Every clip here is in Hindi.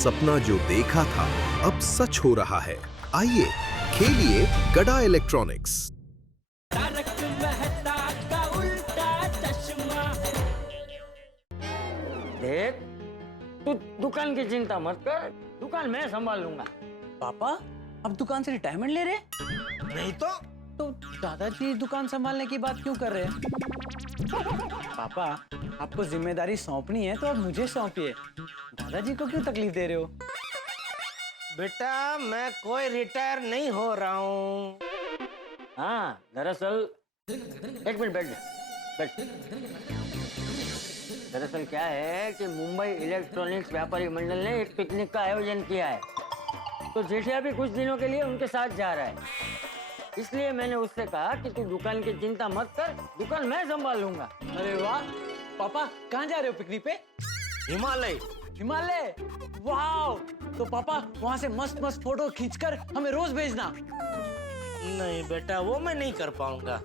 सपना जो देखा था अब सच हो रहा है। आइए खेलिए गड़ा इलेक्ट्रॉनिक्स। तारक मेहता का उल्टा चश्मा। देख, तू दुकान की चिंता मत कर, दुकान मैं संभाल लूंगा। पापा अब दुकान से रिटायरमेंट ले रहे? नहीं तो दादाजी दुकान संभालने की बात क्यों कर रहे हैं? पापा आपको जिम्मेदारी सौंपनी है तो अब मुझे सौंपिए, दादाजी को क्यों तकलीफ दे रहे हो? बेटा मैं कोई रिटायर नहीं हो रहा हूँ। हाँ, दरअसल एक मिनट बैठ जा, बैठ। दरअसल क्या है कि मुंबई इलेक्ट्रॉनिक्स व्यापारी मंडल ने एक पिकनिक का आयोजन किया है, तो जेठिया भी कुछ दिनों के लिए उनके साथ जा रहा है। इसलिए मैंने उससे कहा कि तू दुकान की चिंता मत कर, दुकान मैं संभाल लूंगा। अरे वाह पापा, कहाँ जा रहे हो पिकनिक पे? हिमालय। हिमालय? वाह! तो पापा वहाँ से मस्त मस्त फोटो खींचकर हमें रोज भेजना। नहीं बेटा वो मैं नहीं कर पाऊंगा।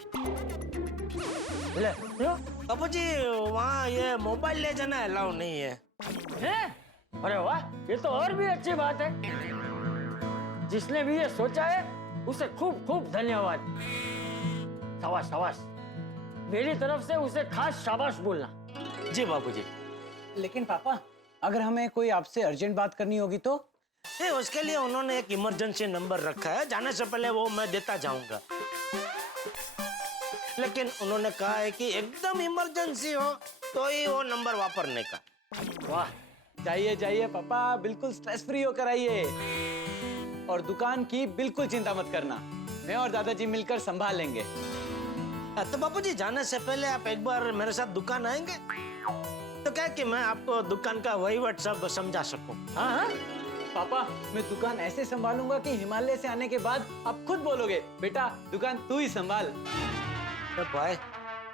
ले, क्यों? बाबू जी वहाँ ये मोबाइल ले जाना अलाउ नहीं है। हैं? अरे वाह, ये तो और भी अच्छी बात है। जिसने भी ये सोचा है उसे खूब खूब धन्यवाद। शाबाश शाबाश, मेरी तरफ से उसे खास शाबाश बोलना। जी बाबू जी। लेकिन पापा अगर हमें कोई आपसे अर्जेंट बात करनी होगी तो? उसके लिए उन्होंने एक इमरजेंसी नंबर रखा है, जाने से पहले वो मैं देता जाऊंगा। लेकिन उन्होंने कहा है कि एकदम इमरजेंसी हो तो ही वो नंबर वापरने का। वाह, जाइए जाइए पापा, बिल्कुल स्ट्रेस फ्री होकर आइए और दुकान की बिल्कुल चिंता मत करना, मैं और दादाजी मिलकर संभाल लेंगे। तो बापू जी जाने से पहले आप एक बार मेरे साथ दुकान आएंगे तो क्या कि मैं आपको दुकान का वहीवट सब समझा सकूं। हाँ हाँ पापा, मैं दुकान ऐसे संभालूंगा कि हिमालय से आने के बाद आप खुद बोलोगे बेटा दुकान तू ही संभाल। भाई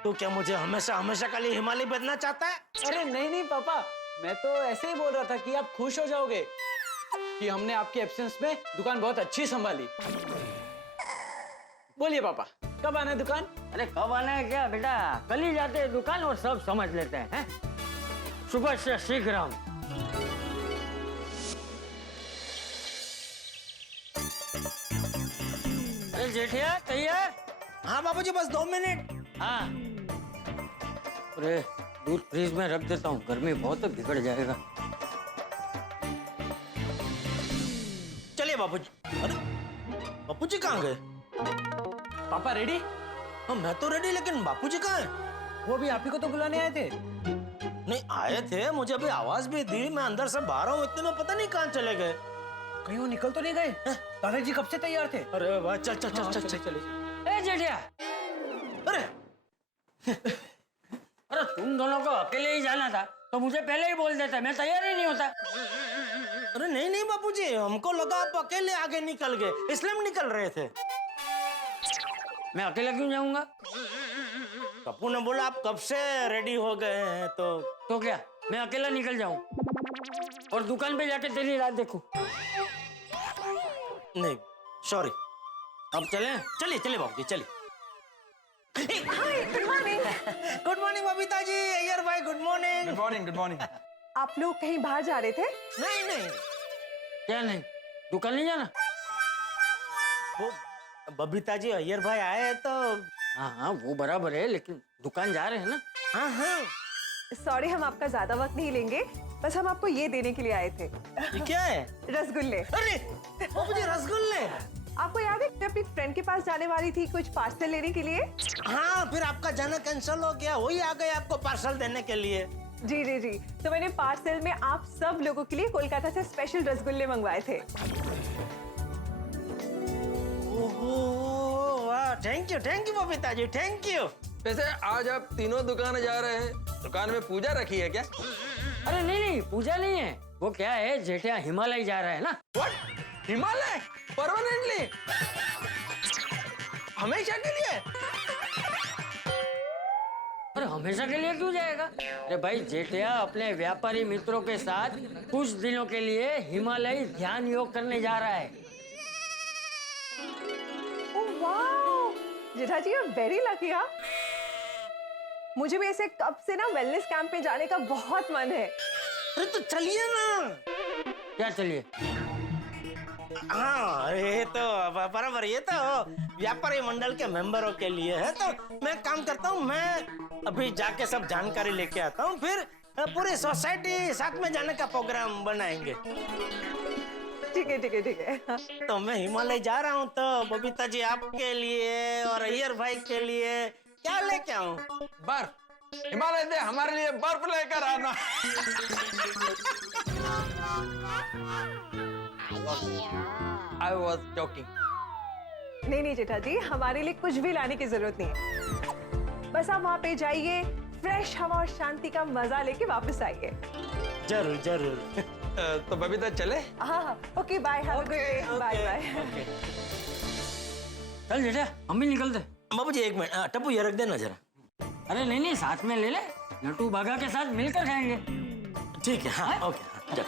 तू क्या मुझे हमेशा हमेशा के लिए हिमालय भेजना चाहता है? अरे नहीं नहीं पापा, मैं तो ऐसे ही बोल रहा था कि आप खुश हो जाओगे कि हमने आपके एब्सेंस में दुकान बहुत अच्छी संभाली। बोलिए पापा, कब आना है दुकान? अरे कब आना है क्या बेटा, कल ही जाते हैं दुकान और सब समझ लेते हैं। सुबह से शीघ्रम। अरे जेठिया तैयार? हाँ बाबू जी बस 2 मिनट। हाँ। अरे दूध फ्रीज में रख देता हूँ, गर्मी बहुत बिगड़ जाएगा। चलिए बाबू जी। अरे बापू जी कहाँ गए? पापा रेडी? हाँ मैं तो रेडी, लेकिन बापू जी कहाँ हैं? वो भी आप ही को तो बुलाने आए थे। नहीं आए थे, मुझे अभी आवाज भी दी, मैं अंदर से बाहर हूँ, इतने में पता नहीं कहाँ चले गए। कहीं वो निकल तो नहीं गए? दादाजी कब से तैयार थे? अरे वाह, चल चल चल चल चल चलिए। ए जेठिया, अरे अरे तुम दोनों को अकेले ही जाना था तो मुझे पहले ही बोल देते, मैं तैयार ही नहीं होता। अरे नहीं नहीं बापू जी, हमको लगा आप अकेले आगे निकल गए, इसलिए हम निकल रहे थे। मैं अकेला क्यों जाऊंगा? पप्पू ने बोला आप कब से रेडी हो गए हैं तो क्या मैं अकेला निकल जाऊं और दुकान पे जाके तेरी रात देखूं? नहीं सॉरी। अब चलें? चलिए चलिए बाबू जी चलिए। Good morning. Good morning Babita ji, Iyer भाई good morning. Good morning good morning. आप लोग कहीं बाहर जा रहे थे? नहीं नहीं क्या नहीं, दुकान नहीं जाना? वो बबीता जी अय्यर भाई आए हैं तो। हाँ हाँ वो बराबर है, लेकिन दुकान जा रहे हैं ना। हाँ हाँ। सॉरी, हम आपका ज्यादा वक्त नहीं लेंगे, बस हम आपको ये देने के लिए आए थे। ये क्या है? रसगुल्ले। अरे बाबू जी रसगुल्ले। आपको याद है मैं अपनी फ्रेंड के पास जाने वाली थी कुछ पार्सल लेने के लिए? हाँ फिर आपका जाना कैंसिल हो गया, वही आ गए आपको पार्सल देने के लिए। जी जी जी, तो मैंने पार्सल में आप सब लोगों के लिए कोलकाता से स्पेशल रसगुल्ले मंगवाए थे। ओहो वाह, thank you Babita ji, thank you. वैसे आज आप तीनों दुकान जा रहे हैं, दुकान में पूजा रखी है क्या? अरे नहीं नहीं, पूजा नहीं है, वो क्या है जेठिया हिमालय जा रहा है ना। What? हिमालय? परमानेंटली? हमेशा के लिए? अरे हमेशा के लिए क्यों जाएगा? अरे भाई जेठिया अपने व्यापारी मित्रों के साथ कुछ दिनों के लिए हिमालय ध्यान योग करने जा रहा है। ओह वाह, जेठा जी यू आर वेरी लकी। हाँ, मुझे भी ऐसे कब से ना वेलनेस कैंप में जाने का बहुत मन है। अरे तो चलिए ना। क्या चलिए? हाँ, ये तो बराबर, ये तो व्यापारी मंडल के मेंबरों के लिए है। तो मैं काम करता हूँ, मैं अभी जाके सब जानकारी लेके आता हूँ, फिर पूरी सोसाइटी साथ में जाने का प्रोग्राम बनाएंगे। ठीक है ठीक है ठीक है। तो मैं हिमालय जा रहा हूँ, तो बबीता जी आपके लिए और अय्यर भाई के लिए क्या लेके आऊँ? बर्फ, हिमालय दे हमारे लिए बर्फ लेकर आना। I was joking. नहीं नहीं जेठा जी, हमारे लिए कुछ भी लाने की जरूरत नहीं है। बस आप वहाँ पे जाइए, फ्रेश हवा और शांति का मजा लेके वापस आइए। जरूर जरूर। तो बबीता चले? हाँ हाँ, okay bye, have a good day, bye bye. चल जेठा, हम भी निकलते। बाबूजी एक मिनट, टप्पू ये रख देना जरा। अरे नहीं नहीं, साथ में ले ले, नटू बागा के साथ मिलकर खाएंगे। ठीक है, हाँ ओके, हाँ, जा।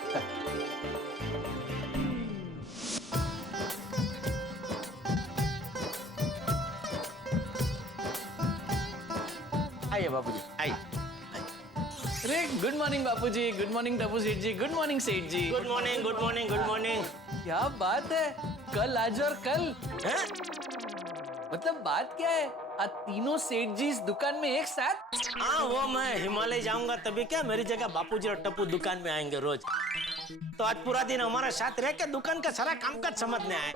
आइए बाबूजी, आइए। अरे good morning Bapuji, good morning Tappu Seth ji, good morning Seth ji. Good morning, good morning, good morning. क्या बात है, कल आज और कल, हैं? मतलब बात क्या है, आज तीनों सेठ जी इस दुकान में एक साथ? हाँ, वो मैं हिमालय जाऊंगा तभी क्या, मेरी जगह बापूजी और टप्पू दुकान में आएंगे रोज। तो आज पूरा दिन हमारे साथ रह के दुकान का सारा कामकाज समझने आए।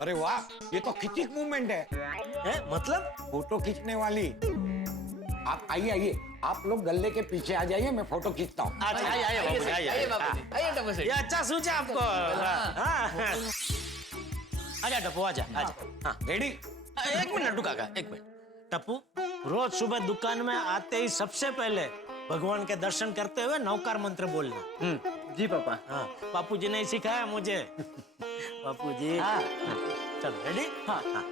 अरे वाह, ये तो खिचिक मूवमेंट है। हैं? मतलब? फोटो खींचने वाली। आप आइए आइए, आप लोग गल्ले के पीछे आ जाइए, मैं फोटो खींचता हूँ। अच्छा, आइए बाबूजी, आइए। बापूजी, आइए टप्पू सेठ। ये अच्छा सूझा आपको। हाँ। आजा टप्पू, आजा आजा। हाँ, रेडी? एक मिनट रुका, एक मिनट। टप्पू, रोज सुबह दुकान में आते ही सबसे पहले भगवान के दर्शन करते हुए नौकार मंत्र बोलना। जी पापा। हाँ, बापूजी ने सिखाया मुझे। बापूजी। हाँ। चलो रेडी? हाँ। हाँ।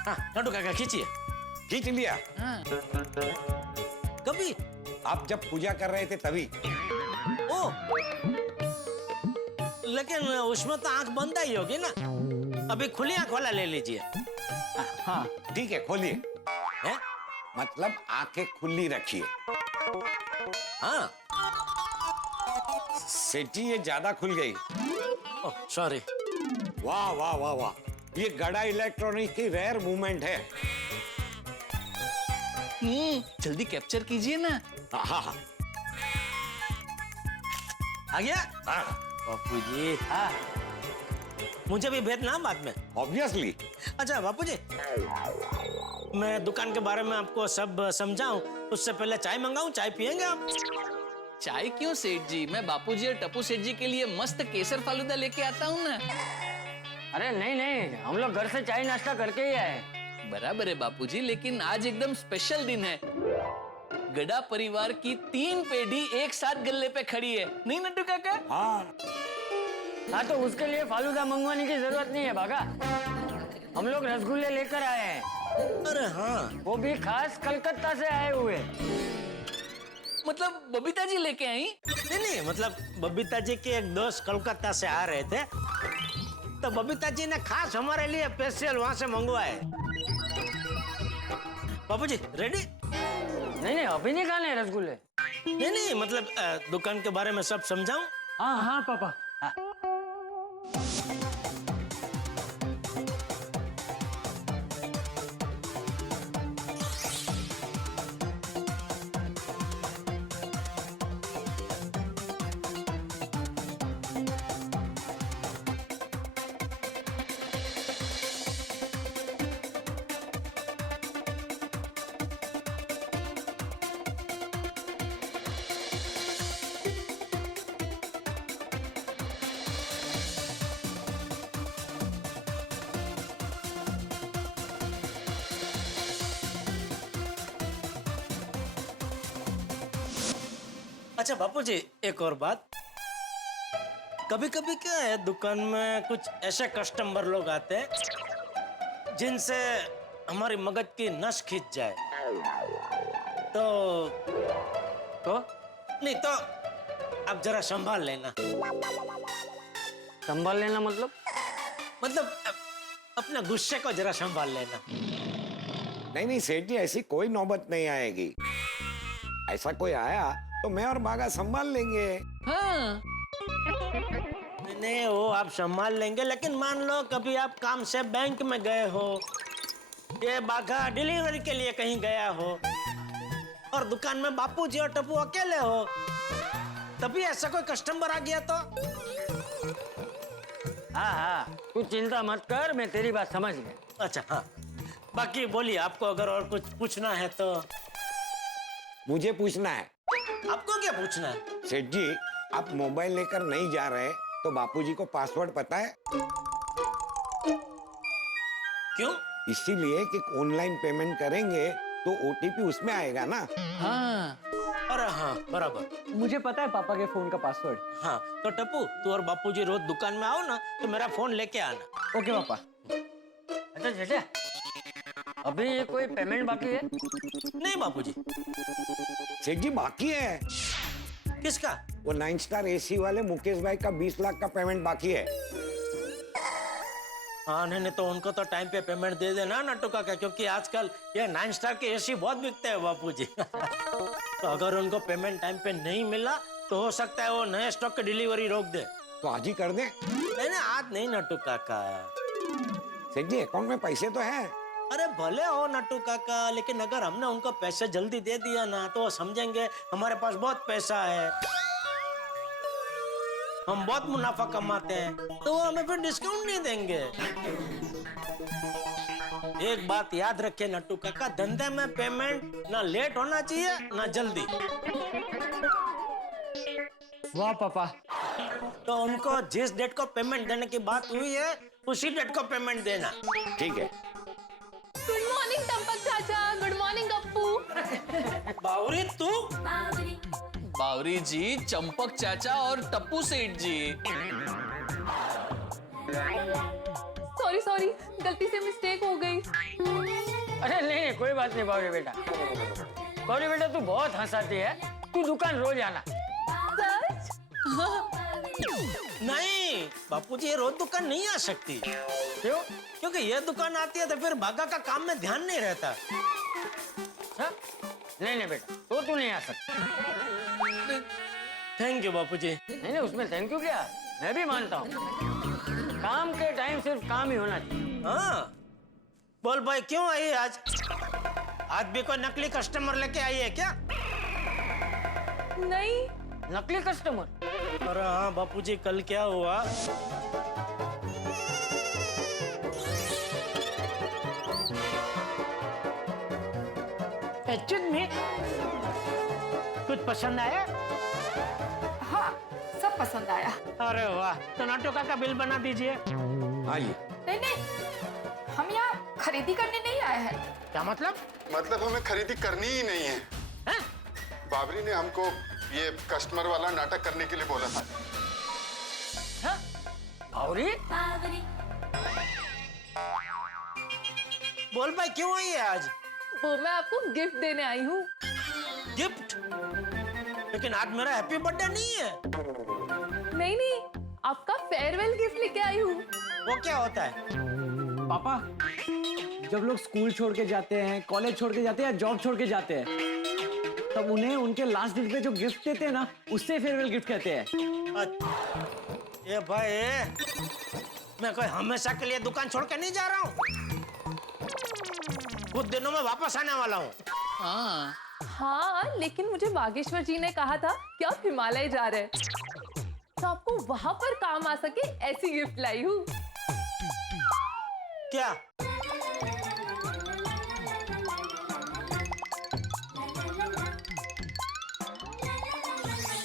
हाँ, नटू काका खींचिए। खींच लिया। कभी? आप जब पूजा कर रहे थे तभी। ओ, लेकिन उसमें तो आंख बंद ही होगी ना। अभी खुली आंख वाला ले लीजिए। हाँ ठीक है, खोलिए। हैं? मतलब आंखें खुली रखिए। हाँ। सेठ जी, ये ज्यादा खुल गई। ओह, सॉरी। वाह वाह वाह वाह, ये गड़ा इलेक्ट्रॉनिक की रेयर मूवमेंट है। जल्दी कैप्चर कीजिए ना। हाँ हाँ हाँ। आ गया? हाँ, बापूजी। हाँ। मुझे भी भेजना बाद में। ऑब्वियसली। अच्छा बापूजी, मैं दुकान के बारे में आपको सब समझाऊं, उससे पहले चाय मंगाऊं, चाय पियेंगे आप? चाय क्यों सेठ जी, मैं बापूजी और टप्पू सेठ जी के लिए मस्त केसर फालूदा लेके आता हूँ ना। अरे नहीं नहीं, हम लोग घर से चाय नाश्ता करके ही आए। बराबर है बापूजी, लेकिन आज एकदम स्पेशल दिन है। गड़ा परिवार की 3 पीढ़ी एक साथ गल्ले पे खड़ी है, नहीं नट्टू काका? हाँ, हाँ, तो उसके लिए फालूदा मंगवाने की जरूरत नहीं है बागा। हम लोग रसगुल्ले लेकर आए हैं, अरे हाँ, वो भी खास कलकत्ता से आए हुए। मतलब बबीता जी लेके आई? नहीं, मतलब बबीता जी के एक दोस्त कोलकाता से आ रहे थे, तो बबीता जी ने खास हमारे लिए स्पेशल वहां से मंगवाए। बापूजी रेडी? नहीं नहीं, अभी नहीं खाने रसगुल्ले। नहीं, मतलब दुकान के बारे में सब समझाऊं? हाँ हाँ पापा। हाँ। अच्छा बापूजी, एक और बात। कभी कभी क्या है, दुकान में कुछ ऐसे कस्टमर लोग आते हैं जिनसे हमारी मगज की नस खींच जाए। तो नहीं तो आप जरा संभाल लेना। संभाल लेना मतलब? मतलब अपने गुस्से को जरा संभाल लेना। नहीं नहीं सेठ जी, ऐसी कोई नौबत नहीं आएगी। ऐसा कोई आया तो मैं और बागा संभाल लेंगे। हाँ। नहीं वो आप संभाल लेंगे, लेकिन मान लो कभी आप काम से बैंक में गए हो, ये बाघा डिलीवरी के लिए कहीं गया हो और दुकान में बापूजी और टप्पू अकेले हो, तभी ऐसा कोई कस्टमर आ गया तो? हाँ हाँ, तू चिंता मत कर, मैं तेरी बात समझ गया। अच्छा हाँ, बाकी बोलिए, आपको अगर और कुछ पूछना है तो। मुझे पूछना है। आपको क्या पूछना है? सेठ जी, आप मोबाइल लेकर नहीं जा रहे तो बापूजी को पासवर्ड पता है? क्यों? इसीलिए कि ऑनलाइन पेमेंट करेंगे तो ओटीपी उसमें आएगा ना। हाँ, अरे हाँ बराबर। मुझे पता है पापा के फोन का पासवर्ड। हाँ तो टप्पू, तू और बापूजी रोज दुकान में आओ ना तो मेरा फोन लेके आना। ओके पापा। अच्छा जेठा, अभी ये कोई पेमेंट बाकी है? नहीं बापूजी। सेठ जी बाकी है। किसका? वो 9 स्टार एसी वाले मुकेश भाई का 20 लाख का पेमेंट बाकी है। हाँ नहीं तो उनको तो टाइम पे पेमेंट दे देना नट्टू काका, क्योंकि आजकल ये 9 स्टार के एसी बहुत बिकते हैं बापूजी। तो अगर उनको पेमेंट टाइम पे नहीं मिला तो हो सकता है वो नए स्टॉक की डिलीवरी रोक दे। तो आज ही कर दे। नहीं आज नहीं नट्टू काका। सेठ जी अकाउंट में पैसे तो है। अरे भले हो नट्टू काका, लेकिन अगर हमने उनको पैसे जल्दी दे दिया ना तो वो समझेंगे हमारे पास बहुत पैसा है, हम बहुत मुनाफा कमाते हैं, तो वो हमें फिर डिस्काउंट नहीं देंगे। एक बात याद रखे नट्टू काका, धंधे में पेमेंट ना लेट होना चाहिए ना जल्दी। वाह पापा। तो उनको जिस डेट को पेमेंट देने की बात हुई है उसी डेट को पेमेंट देना। ठीक है। गुड मॉर्निंग टम्पक चाचा, गुड मॉर्निंग गप्पू। बावरी तू? बावरी जी, चंपक चाचा और टप्पू सेठ जी। सॉरी सॉरी, गलती से मिस्टेक हो गई। अरे नहीं कोई बात नहीं बावरी बेटा। बावरी बेटा तू बहुत हंसाती है, तू दुकान रोज आना। सच? नहीं बापूजी, ये रोज दुकान नहीं आ सकती। क्यों? क्योंकि ये दुकान आती है तो फिर बागा का काम में ध्यान नहीं रहता। हाँ? नहीं बेटा, तो तू नहीं आ सकता। थैंक यू बापूजी। नहीं उसमें थैंक यू क्या, मैं भी मानता हूँ। काम के टाइम सिर्फ काम ही होना चाहिए। हाँ बोल भाई, क्यों आई आज? आज भी कोई नकली कस्टमर लेके आई है क्या? नहीं। नकली कस्टमर? अरे हाँ बापूजी, कल क्या हुआ? एक्चुअली में कुछ पसंद आया? हाँ, सब पसंद आया। अरे वाह, तो नाटो का बिल बना दीजिए। हाँ जी। नहीं नहीं, हम यहाँ खरीदी करने नहीं आए हैं। क्या मतलब? मतलब हमें खरीदी करनी ही नहीं है। हैं? बाबरी ने हमको ये कस्टमर वाला नाटक करने के लिए बोला था। हाँ? बावरी? बोल भाई, क्यों आई है आज? वो मैं आपको गिफ्ट देने आई हूँ। गिफ्ट? लेकिन आज मेरा हैप्पी बर्थडे नहीं है। नहीं नहीं, आपका फेयरवेल गिफ्ट लेके आई हूँ। वो क्या होता है? पापा, जब लोग स्कूल छोड़ के जाते हैं, कॉलेज छोड़ के जाते हैं या जॉब छोड़ के जाते हैं, तब उन्हें उनके लास्ट दिन पे जो गिफ्ट देते हैं ना, उससे फेयरवेल गिफ्ट कहते हैं। अच्छा। ये भाई, मैं कोई हमेशा के लिए दुकान छोड़ के नहीं जा रहा हूँ। कुछ दिनों में वापस आने वाला हूँ। हाँ, हाँ, लेकिन मुझे बागेश्वर जी ने कहा था कि आप हिमालय जा रहे हैं, तो आपको वहां पर काम आ सके ऐसी गिफ्ट लाई हूँ। क्या?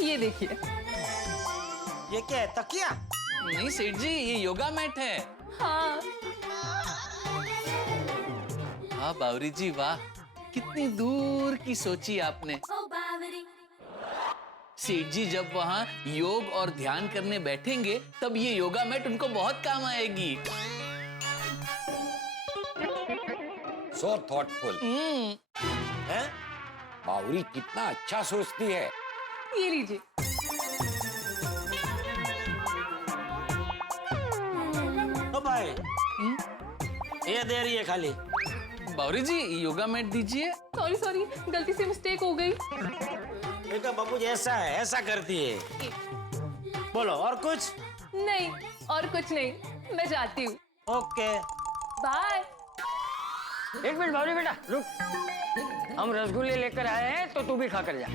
ये देखिए। ये क्या है, तकिया? नहीं सेठ जी, ये योगा मैट है। हाँ। हाँ बावरी जी, वाह, कितनी दूर की सोची आपने। सेठ जी जब वहाँ योग और ध्यान करने बैठेंगे तब ये योगा मैट उनको बहुत काम आएगी। सो थॉटफुल। हैं? बावरी कितना अच्छा सोचती है। ये लीजिए। ओ भाई, भाई ये दे रही है खाली। बावरी जी योगा मैट दीजिए। सॉरी सॉरी, गलती से मिस्टेक हो गई। देखो बापू जी ऐसा है, ऐसा करती है। बोलो और कुछ? नहीं और कुछ नहीं, मैं जाती हूँ। Okay bye. एक मिनट बावरी बेटा रुक, हम रसगुल्ले लेकर आए हैं तो तू भी खा कर जा।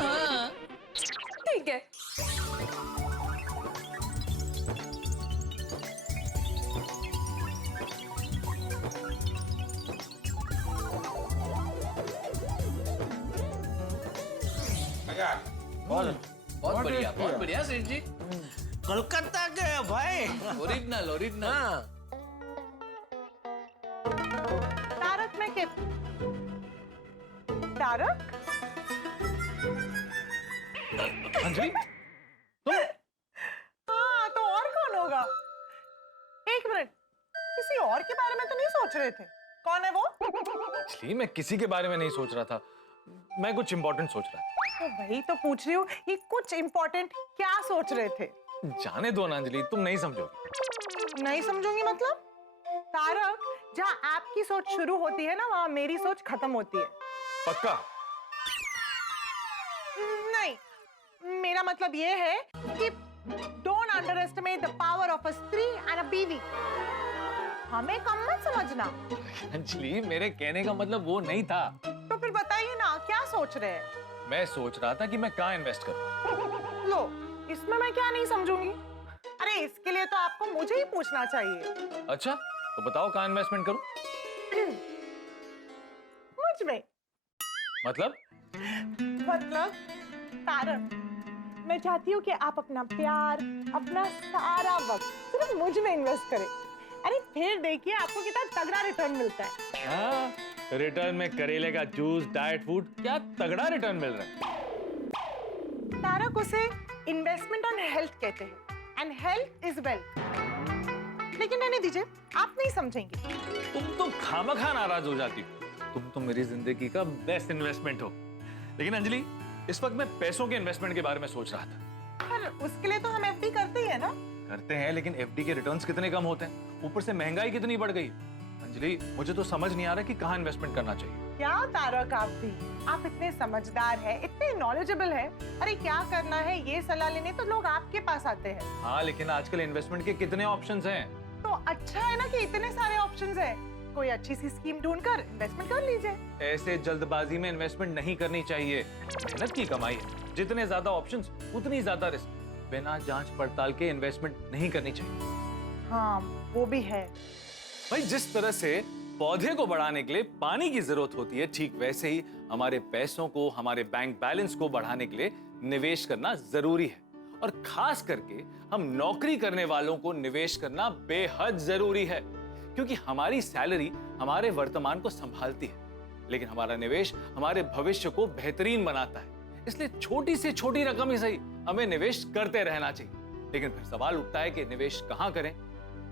हाँ। ठीक है। बहुत बढ़िया सेठ जी। कोलकाता के हैं भाई। Original original. हाँ तारक में के तारक अंजलि हाँ तो और कौन होगा? एक मिनट, किसी और के बारे में तो नहीं सोच रहे थे? कौन है वो? एक्चुअली मैं किसी के बारे में नहीं सोच रहा था, मैं कुछ इंपॉर्टेंट सोच रहा था। तो वही तो पूछ रही हूँ, ये कुछ इम्पोर्टेंट क्या सोच रहे थे? जाने दो ना अंजलि, तुम नहीं समझोगी। नहीं समझूंगी मतलब? तारक, जहाँ आपकी सोच शुरू होती है ना, वहाँ मेरी सोच खत्म होती है। पक्का? नहीं, मेरा मतलब ये है कि don't under estimate the power of a स्त्री एंड अ बीवी। हमें कम मत समझना। अंजलि मेरे कहने का मतलब वो नहीं था। तो फिर बताइए ना, क्या सोच रहे हैं? मैं सोच रहा था कि मैं कहाँ इन्वेस्ट करूं। लो, इसमें मैं क्या नहीं समझूंगी? अरे इसके लिए तो आपको मुझे ही पूछना चाहिए। अच्छा तो बताओ कहाँ इन्वेस्टमेंट करूं? मुझ में मतलब? तारक, मैं चाहती हूँ कि आप अपना प्यार, अपना सारा वक्त सिर्फ मुझ में इन्वेस्ट करें। अरे फिर देखिए आपको कितना तगड़ा रिटर्न मिलता है। हाँ, रिटर्न में करेले का जूस, डाइट फूड, क्या तगड़ा रिटर्न मिल रहा है। तारक, उसे इन्वेस्टमेंट ऑन हेल्थ कहते हैं एंड हेल्थ इज वेल्थ। लेकिन रहने दीजिए, आप नहीं समझेंगे। तुम तो खामखा नाराज हो जाती हो। तुम तो मेरी जिंदगी का बेस्ट इन्वेस्टमेंट हो। लेकिन अंजलि, इस वक्त मैं पैसों के इन्वेस्टमेंट के बारे में सोच रहा था। पर उसके लिए तो हम एफडी करते ही है ना। करते हैं, लेकिन एफडी के रिटर्न्स कितने कम होते हैं, ऊपर से महंगाई कितनी बढ़ गई। अंजलि, मुझे तो समझ नहीं आ रहा कि कहाँ इन्वेस्टमेंट करना चाहिए। क्या तारक, आप भी, आप इतने समझदार हैं, इतने नॉलेजेबल हैं। अरे क्या करना है ये सलाह लेने तो लोग आपके पास आते हैं। हाँ, लेकिन आजकल इन्वेस्टमेंट के कितने ऑप्शंस हैं। तो अच्छा है ना कि इतने सारे ऑप्शंस हैं। कोई अच्छी सी स्कीम ढूंढकर इन्वेस्टमेंट कर लीजिए। ऐसे जल्दबाजी में इन्वेस्टमेंट नहीं करनी चाहिए। मेहनत की कमाई है, जितने ज्यादा ऑप्शंस उतनी ज्यादा रिस्क। बिना जांच पड़ताल के इन्वेस्टमेंट नहीं करनी चाहिए। हाँ वो भी है। भाई, जिस तरह से पौधे को बढ़ाने के लिए पानी की जरूरत होती है, ठीक वैसे ही हमारे पैसों को, हमारे बैंक बैलेंस को बढ़ाने के लिए निवेश करना जरूरी है। और खास करके हम नौकरी करने वालों को निवेश करना बेहद जरूरी है, क्योंकि हमारी सैलरी हमारे वर्तमान को संभालती है, लेकिन हमारा निवेश हमारे भविष्य को बेहतरीन बनाता है। इसलिए छोटी से छोटी रकम ही सही, हमें निवेश करते रहना चाहिए। लेकिन फिर सवाल उठता है कि निवेश कहां करें।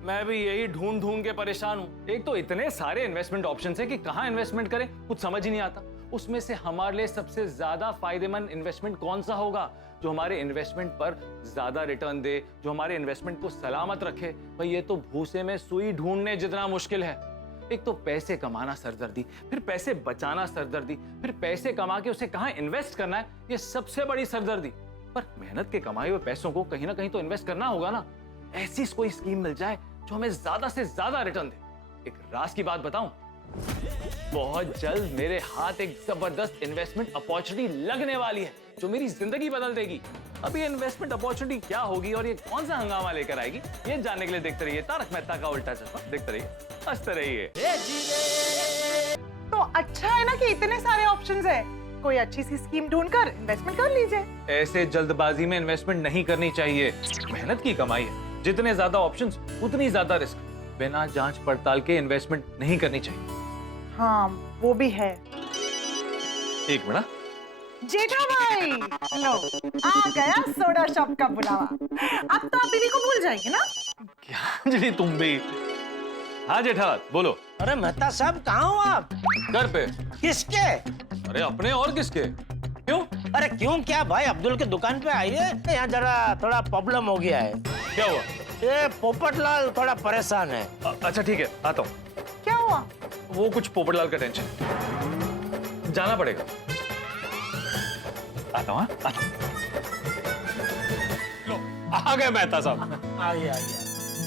मैं भी यही ढूंढ ढूंढ के परेशान हूं। एक तो इतने सारे इन्वेस्टमेंट ऑप्शंस है कि कहां इन्वेस्टमेंट करें, कुछ समझ ही नहीं आता। उसमें से हमारे लिए सबसे ज्यादा फायदेमंद इन्वेस्टमेंट कौन सा होगा, जो हमारे इन्वेस्टमेंट पर ज्यादा रिटर्न दे, जो हमारे इन्वेस्टमेंट को सलामत रखे। भाई, ये तो भूसे में सुई ढूंढने जितना मुश्किल है। एक तो पैसे कमाना सरदर्दी, फिर पैसे बचाना सरदर्दी, फिर पैसे कमा के उसे कहां इन्वेस्ट करना है, ये सबसे बड़ी सरदर्दी। पर मेहनत के कमाए हुए पैसों को कहीं ना कहीं तो इन्वेस्ट करना होगा ना। ऐसी कोई स्कीम मिल जाए जो हमें ज्यादा से ज्यादा रिटर्न दे। एक राज की बात बताऊं, बहुत जल्द मेरे हाथ एक जबरदस्त इन्वेस्टमेंट अपॉर्चुनिटी लगने वाली है, जो मेरी जिंदगी बदल देगी। अब ये इन्वेस्टमेंट अपॉर्चुनिटी क्या होगी और ये कौन सा हंगामा लेकर आएगी, ये जानने के लिए देखते रहिए तारक मेहता का उल्टा चश्मा। देखते रहिए, हंसते रहिए। तो अच्छा है ना कि इतने सारे ऑप्शंस हैं। कोई अच्छी सी स्कीम ढूंढकर इन्वेस्टमेंट कर लीजिए। ऐसे जल्दबाजी में इन्वेस्टमेंट नहीं करनी चाहिए। मेहनत की कमाई है, जितने ज्यादा ऑप्शंस उतनी ज्यादा रिस्क। बिना जांच पड़ताल के इन्वेस्टमेंट नहीं करनी चाहिए। हाँ वो भी है। एक मिनट। जेठा भाई, लो आ गया सोडा शॉप का बुलावा। अब तो आप बीवी को भूल जाएंगे ना। क्या अंजलि, तुम भी? हाँ जेठालाल, बोलो। अरे मेहता साहब कहाँ हो आप? घर पे। किसके? अरे अपने और किसके? क्यों? अरे क्यों क्या भाई, अब्दुल के दुकान पे आइए, यहाँ जरा थोड़ा प्रॉब्लम हो गया है। क्या हुआ? ये पोपटलाल थोड़ा परेशान है। अच्छा ठीक है, आता हूँ। क्या हुआ? वो कुछ पोपटलाल का टेंशन, जाना पड़ेगा। आता हूँ, हाँ? आता हूँ। लो, आ गए मेहता साहब। आ गया।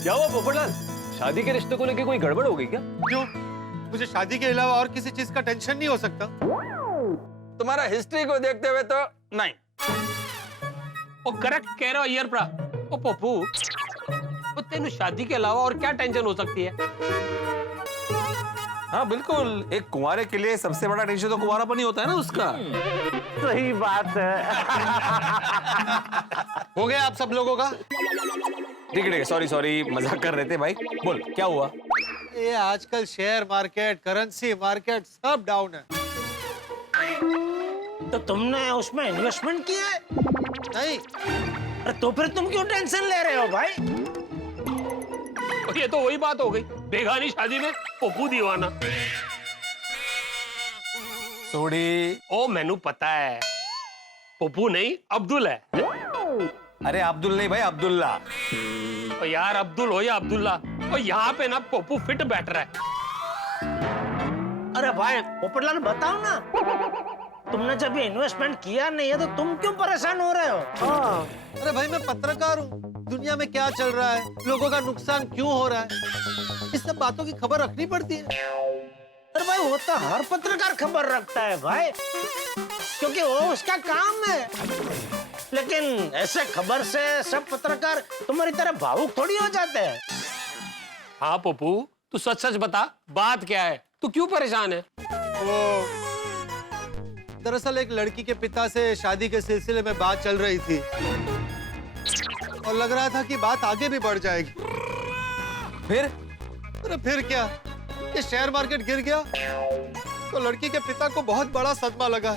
क्या हुआ पोपटलाल, शादी के रिश्ते को लेके कोई गड़बड़ हो गई क्या? क्यों? मुझे शादी के अलावा और किसी चीज का टेंशन नहीं हो सकता? तुम्हारा हिस्ट्री को देखते हुए तो नहीं। वो करेक्ट कह रहे हो अय्यर प्रा। ओ पप्पू, वो तेनु शादी के अलावा और क्या टेंशन हो सकती है? हाँ बिल्कुल, एक कुंवारे के लिए सबसे बड़ा टेंशन तो कुंवारापन ही होता है ना उसका। सही बात है। हो गया आप सब लोगों का? ठीक है, सॉरी, मजाक कर रहे थे भाई। बोल क्या हुआ? ये आजकल शेयर मार्केट, करेंसी मार्केट सब डाउन है। तो तुमने उसमें इन्वेस्टमेंट किया है? नहीं। अरे तो फिर तुम क्यों टेंशन ले रहे हो भाई? और ये तो वही बात हो गई, बेगानी शादी में पप्पू दीवाना। सोडी। ओ मैनू पता है, पप्पू नहीं अब्दुल है। अरे अब्दुल नहीं भाई, अब्दुल्ला। और यार अब्दुल हो या अब्दुल्ला, और यहाँ पे ना पप्पू फिट बैठ रहा है। अरे भाई पोपटलाल बताओ ना, तुमने जब ये इन्वेस्टमेंट किया नहीं है तो तुम क्यों परेशान हो रहे हो? हाँ। अरे भाई मैं पत्रकार हूँ, दुनिया में क्या चल रहा है, लोगों का नुकसान क्यों हो रहा है, इस सब बातों की खबर रखनी पड़ती है। अरे भाई वो तो हर पत्रकार खबर रखता है भाई, क्योंकि वो उसका काम है। लेकिन ऐसे खबर से सब पत्रकार तुम्हारी तरह भावुक थोड़ी हो जाते हैं। हाँ पप्पू, तू सच सच बता, बात क्या है? तू क्यों परेशान है? वो दरअसल एक लड़की के पिता से शादी के सिलसिले में बात चल रही थी और लग रहा था कि बात आगे भी बढ़ जाएगी। फिर? अरे फिर क्या, ये शेयर मार्केट गिर गया तो लड़की के पिता को बहुत बड़ा सदमा लगा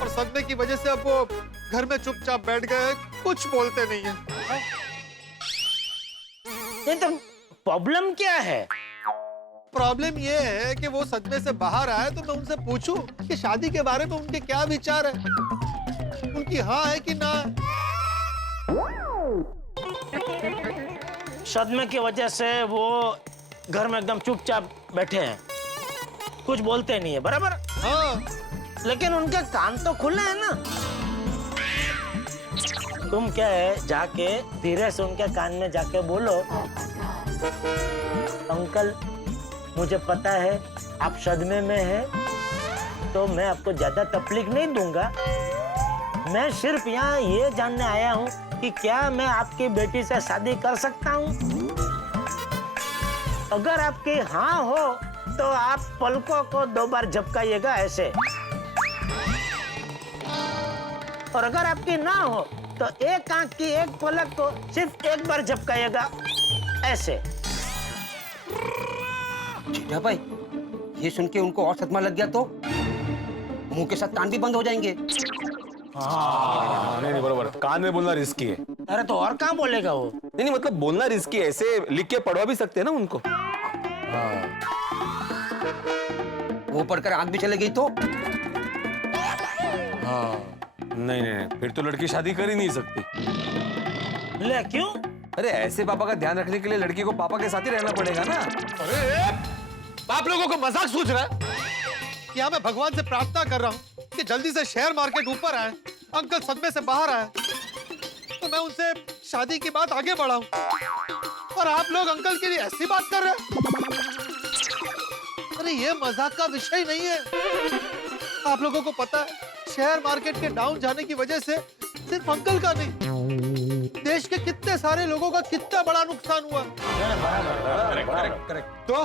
और सदमे की वजह से अब वो घर में चुपचाप बैठ गए, कुछ बोलते नहीं है। ये तो प्रॉब्लम क्या है? प्रॉब्लम ये है कि वो सदमे से बाहर आए तो मैं उनसे पूछूं कि शादी के बारे में उनके क्या विचार है, उनकी हाँ है कि ना। सदमे की वजह से वो घर में एकदम चुपचाप बैठे हैं, कुछ बोलते नहीं है, बराबर? हाँ। लेकिन उनके कान तो खुले हैं ना। तुम क्या है, जाके धीरे से उनके कान में जाके बोलो, अंकल मुझे पता है आप सदमे में हैं, तो मैं आपको ज्यादा तकलीफ नहीं दूंगा। मैं सिर्फ यहाँ ये जानने आया हूँ कि क्या मैं आपकी बेटी से शादी कर सकता हूँ। अगर आपकी हाँ हो तो आप पलकों को 2 बार झपकाइएगा ऐसे, और अगर आपकी ना हो तो एक आंख की एक पलक को सिर्फ 1 बार झपकाइएगा ऐसे। जीजा भाई, ये सुन के उनको और सदमा लग गया तो मुंह के साथ कान भी बंद हो जाएंगे। नहीं बरोबर, कान में बोलना रिस्की है। अरे तो और कहाँ बोलेगा वो? नहीं मतलब बोलना रिस्की है, ऐसे लिख के पढ़वा भी सकते हैं ना उनको। वो पढ़कर आंख भी चले गई तो? नहीं, फिर तो लड़की शादी कर ही नहीं सकती। ले क्यों? अरे ऐसे पापा का ध्यान रखने के लिए लड़की को पापा के साथ ही रहना पड़ेगा ना। अरे आप लोगों को मजाक सूझ रहा है? यहाँ मैं भगवान से प्रार्थना कर रहा हूँ कि जल्दी से शेयर मार्केट ऊपर आए, अंकल सदमे से बाहर आए, तो मैं उनसे शादी की बात आगे बढ़ाऊं, और आप लोग अंकल के लिए ऐसी बात कर रहे हैं। अरे ये मजाक का विषय नहीं है। आप लोगों को पता है शेयर मार्केट के डाउन जाने की वजह से सिर्फ अंकल का नहीं, देश के कितने सारे लोगों का कितना बड़ा नुकसान हुआ। करेक्ट। तो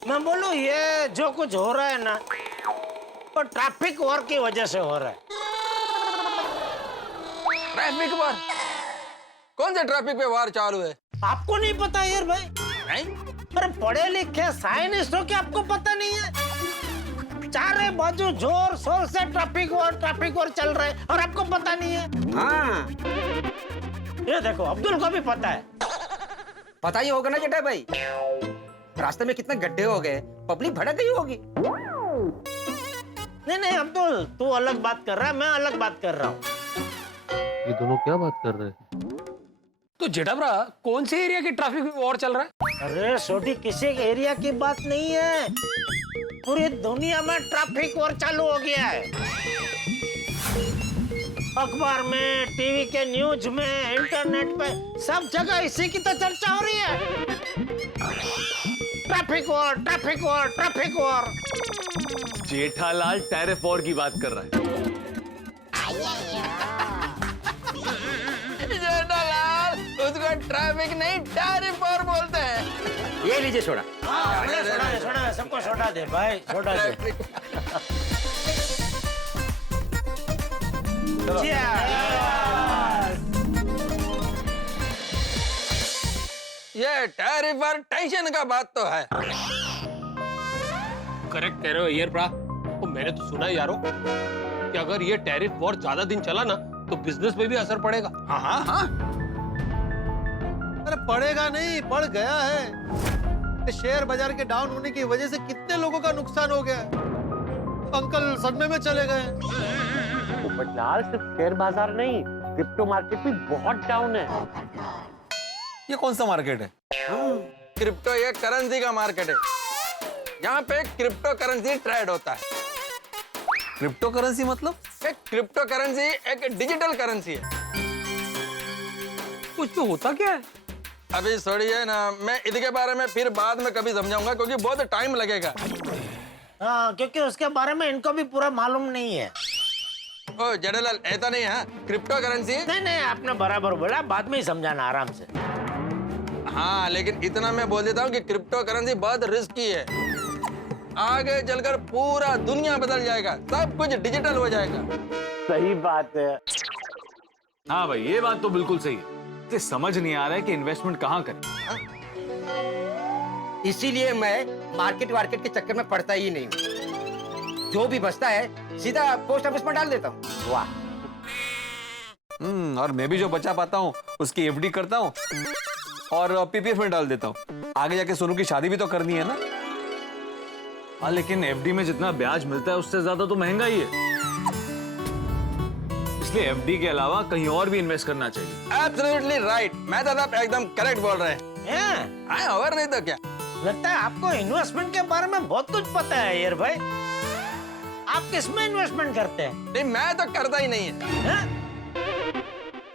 मैं बोलूं ये जो कुछ हो रहा है ना, वो ट्रैफिक वॉर की वजह से हो रहा है। ट्रैफिक वार? कौन से ट्रैफिक पे वार चालू है? आपको नहीं पता यार भाई? अरे पढ़े लिखे साइंटिस्ट हो, क्या आपको पता नहीं है? चारे बाजू जोर शोर से ट्रैफिक वॉर चल रहा है और आपको पता नहीं है? हाँ। ये देखो अब्दुल को भी पता है। पता ही होगा ना जेठा भाई, रास्ते में कितने गड्ढे हो गए, पब्लिक भड़क गई होगी। नहीं अब्दुल, तू अलग बात कर रहा है, मैं अलग बात कर रहा हूँ। ये दोनों क्या बात कर रहे हैं? तो जेठाब्रा कौन से एरिया के ट्रैफिक में वॉर चल रहा है? अरे छोटी किसी एरिया की बात नहीं है, पूरी दुनिया में ट्रैफिक वॉर चालू हो गया है। अखबार में, टीवी के न्यूज में, इंटरनेट पे सब जगह इसी की तो चर्चा हो रही है। Traffic war, traffic war, traffic war. Jethalal tariff war की बात कर रहा है। जेठालाल, उसको ट्रैफिक नहीं टैरिफ वॉर बोलते हैं। ये लीजिए सोडा। सोडा सबको सोडा दे भाई, सोडा दे। ये टैरिफ और टेंशन का बात तो है। करेक्ट कह रहे हो अय्यर ब्रा। तो मैंने तो सुना है यारो कि अगर ये टैरिफ वॉर ज्यादा दिन चला ना तो बिजनेस पे भी असर पड़ेगा। हाँ हाँ हाँ। अरे पड़ेगा नहीं, पड़ गया है। शेयर बाजार के डाउन होने की वजह से कितने लोगों का नुकसान हो गया। अंकल सदमे में चले गए। पोपटलाल, सिर्फ शेयर बाजार नहीं, क्रिप्टो मार्केट भी बहुत डाउन है। ये कौन सा मार्केट है? क्रिप्टो ये करेंसी का मार्केट है। यहाँ पे क्रिप्टो करेंसी ट्रेड होता है। क्रिप्टो करेंसी मतलब? एक क्रिप्टो करेंसी एक डिजिटल करेंसी है। कुछ तो होता क्या है? अभी छोड़िए ना, मैं इसके बारे में फिर बाद में कभी समझाऊंगा क्योंकि बहुत टाइम लगेगा। हाँ, क्योंकि उसके बारे में इनको भी पूरा मालूम नहीं है। ओ जेठालाल, ऐसा नहीं है। क्रिप्टो करेंसी नहीं, आपने बराबर बोला, बाद में ही समझाना आराम से। हाँ, लेकिन इतना मैं बोल देता हूँ कि क्रिप्टो करेंसी बहुत रिस्की है। आगे चलकर पूरा दुनिया बदल जाएगा, सब कुछ डिजिटल हो जाएगा। सही बात है। हाँ भाई, ये बात तो बिल्कुल सही है। तो समझ नहीं आ रहा है कि इन्वेस्टमेंट कहाँ करें। इसीलिए मैं मार्केट वार्केट के चक्कर में पड़ता ही नहीं हूँ। जो भी बचता है सीधा पोस्ट ऑफिस में डाल देता हूँ। वाह। और मैं भी जो बचा पाता हूँ उसकी एफडी करता हूँ और पीपीएफ में डाल देता हूँ। आगे जाके सोनू की शादी भी तो करनी है ना। हाँ, लेकिन एफडी में जितना ब्याज मिलता है उससे ज्यादा तो महंगा ही है। इसलिए एफडी के अलावा कहीं और भी इन्वेस्ट करना चाहिए। Absolutely right. मैं तो आप एकदम करेक्ट बोल रहे हैं। हाँ, और नहीं तो क्या। लगता है आपको इन्वेस्टमेंट के बारे में बहुत कुछ पता है यार भाई। आप किसमें इन्वेस्टमेंट करते हैं? नहीं, मैं तो करता ही नहीं है।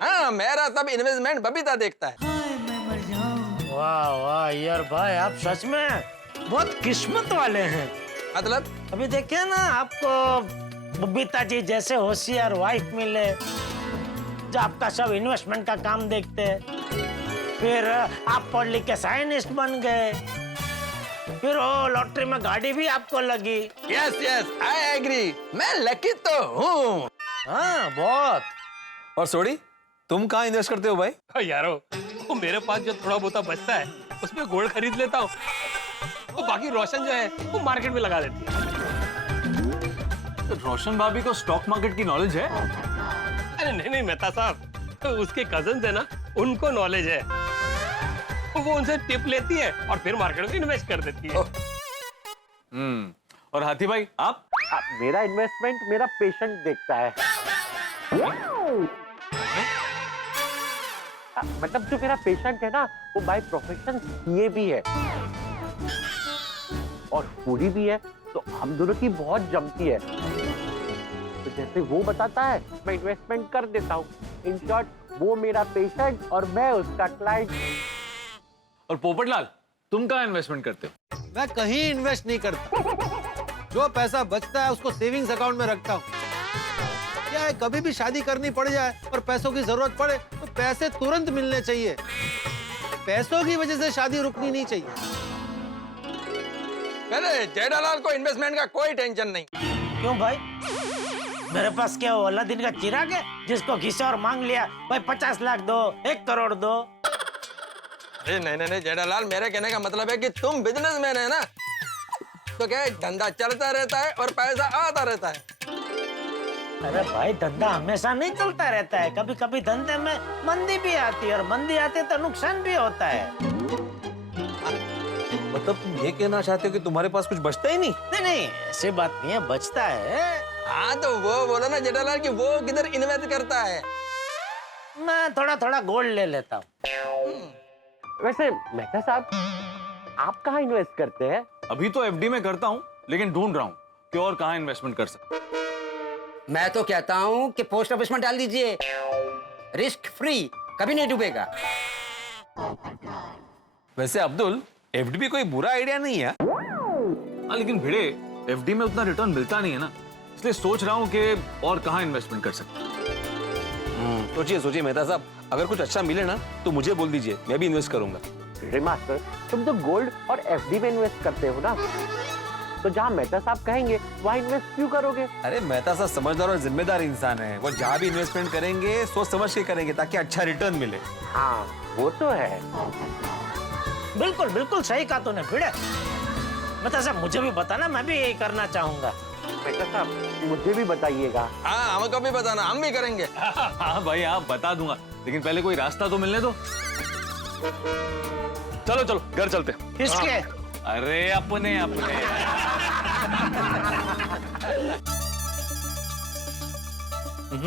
हाँ, मेरा सब इन्वेस्टमेंट बबीता देखता है। वाह वाह यार भाई, आप सच में बहुत किस्मत वाले हैं। मतलब अभी देखिए ना, आपको बबीता जी जैसे होशियार वाइफ मिले जो आपका सब इन्वेस्टमेंट का काम देखते हैं। फिर आप पढ़ लिख के साइंटिस्ट बन गए। फिर वो लॉटरी में गाड़ी भी आपको लगी। Yes yes, I agree. मैं लकी तो हूँ। हाँ, बहुत। और सोडी, तुम कहाँ इन्वेस्ट करते हो भाई? यारो, वो मेरे पास जो थोड़ा बहुत बचता है उसमें गोल्ड खरीद लेता हूँ। वो बाकी रोशन जो है वो मार्केट में लगा देती है। तो रोशन भाभी को स्टॉक मार्केट की नॉलेज है? अरे नहीं मेहता साहब, तो उसके कजन है ना, उनको नॉलेज है। वो उनसे टिप लेती है और फिर मार्केट में इन्वेस्ट कर देती है। और हाथी भाई, आप? मेरा इन्वेस्टमेंट मेरा पेशेंट देखता है। मतलब जो मेरा पेशेंट है ना, वो बाय प्रोफेशन सीए भी है और फूडी भी है, तो हम दोनों की बहुत जमती है। तो जैसे वो बताता है मैं इन्वेस्टमेंट कर देता हूँ। इन शॉर्ट, वो मेरा पेशेंट और मैं उसका क्लाइंट। और पोपटलाल, तुम कहाँ इन्वेस्टमेंट करते हो? मैं कहीं इन्वेस्ट नहीं करता। जो पैसा बचता है उसको सेविंग्स अकाउंट में रखता हूँ। क्या है, कभी भी शादी करनी पड़ जाए और पैसों की जरूरत पड़े तो पैसे तुरंत मिलने चाहिए। पैसों की वजह से शादी रुकनी नहीं चाहिए। अरे जेठालाल को इन्वेस्टमेंट का कोई टेंशन नहीं। क्यों भाई? मेरे पास क्या वो अलादीन का चिराग है जिसको घिसा और मांग लिया भाई 50 लाख दो, 1 करोड़ दो? अरे नहीं जेठालाल, मेरे कहने का मतलब है कि तुम बिजनेसमैन है ना, तो क्या है, धंधा चलता रहता है और पैसा आता रहता है। अरे भाई, धंधा हमेशा नहीं चलता रहता है। कभी कभी धंधे में मंदी भी आती है और मंदी आती है तो नुकसान भी होता है। मतलब तुम ये कहना चाहते हो कि तुम्हारे पास कुछ बचता ही नहीं? नहीं, ऐसी बात नहीं है, बचता है। हाँ, तो वो बोला ना जेठालाल कि वो किधर इन्वेस्ट करता है। मैं थोड़ा थोड़ा गोल्ड ले लेता हूँ। वैसे मेहता साहब, आप कहाँ इन्वेस्ट करते हैं? अभी तो एफडी में करता हूँ, लेकिन ढूंढ रहा हूँ कि और कहाँ इन्वेस्टमेंट कर सकते। मैं तो कहता हूँ कि पोस्ट ऑफिस में डाल दीजिए, रिस्क फ्री, कभी नहीं डूबेगा। वैसे अब्दुल, एफडी भी कोई बुरा आइडिया नहीं है। हाँ, लेकिन भिड़े, एफडी में उतना रिटर्न मिलता नहीं है ना, इसलिए सोच रहा हूँ कि और कहाँ इन्वेस्टमेंट कर सकते हैं। सोचिए सोचिए मेहता साहब, अगर कुछ अच्छा मिले ना तो मुझे बोल दीजिए, मैं भी इन्वेस्ट करूंगा। अरे मास्टर, तुम तो गोल्ड और एफडी में इन्वेस्ट करते हो ना, तो जहाँ मेहता साहब कहेंगे वहाँ इन्वेस्ट क्यों करोगे? अरे मेहता साहब समझदार और जिम्मेदार इंसान है, वो जहाँ भी इन्वेस्टमेंट करेंगे सोच समझ के करेंगे ताकि अच्छा रिटर्न मिले। हाँ, वो तो है। बिल्कुल बिल्कुल सही कहा तूने भिड़े। मेहता साहब मुझे भी बताना, मैं भी यही करना चाहूंगा। मेहता साहब, मुझे भी बताइएगा। हाँ, हमको भी बताना, हम भी करेंगे। हाँ भाई, आप बता दूंगा, लेकिन पहले कोई रास्ता तो मिलने दो। चलो चलो घर चलते। किसके? अरे अपने अपने।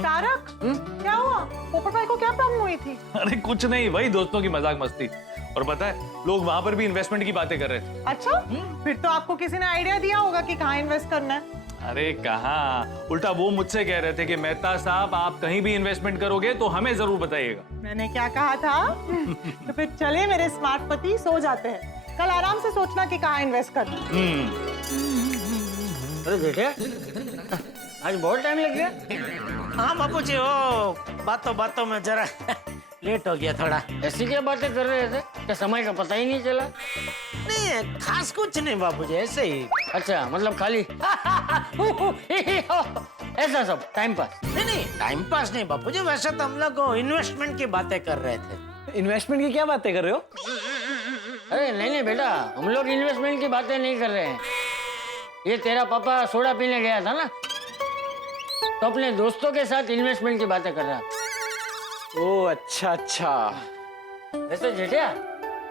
तारक, क्या हुआ? पोपट भाई को क्या प्रॉब्लम हुई थी? अरे कुछ नहीं, वही दोस्तों की मजाक मस्ती। और पता है, लोग वहां पर भी इन्वेस्टमेंट की बातें कर रहे थे। अच्छा, फिर तो आपको किसी ने आइडिया दिया होगा कि कहाँ इन्वेस्ट करना है। अरे कहाँ, उल्टा वो मुझसे कह रहे थे कि मेहता साहब, आप कहीं भी इन्वेस्टमेंट करोगे तो हमें जरूर बताइएगा। मैंने क्या कहा था? तो फिर चले मेरे स्मार्ट पति, सो जाते हैं, कल आराम से सोचना कि कहाँ इन्वेस्ट करना। अरे बेटे, आज बहुत टाइम लग गया। हाँ बापूजी, वो बातों बातों में जरा लेट हो गया थोड़ा। ऐसी क्या बातें कर रहे थे कि समय का पता ही नहीं चला? नहीं, खास कुछ नहीं बापूजी, ऐसे ही। अच्छा, मतलब खाली ऐसा सब टाइम पास? नहीं, टाइम पास नहीं बापूजी, वैसे तो हम लोग इन्वेस्टमेंट की बातें कर रहे थे। इन्वेस्टमेंट की क्या बातें कर रहे हो? अरे नहीं बेटा, हम लोग इन्वेस्टमेंट की बातें नहीं कर रहे हैं। ये तेरा पापा सोडा पीने गया था ना, तो अपने दोस्तों के साथ इन्वेस्टमेंट की बातें कर रहा था। ओह अच्छा अच्छा। वैसे जेठिया,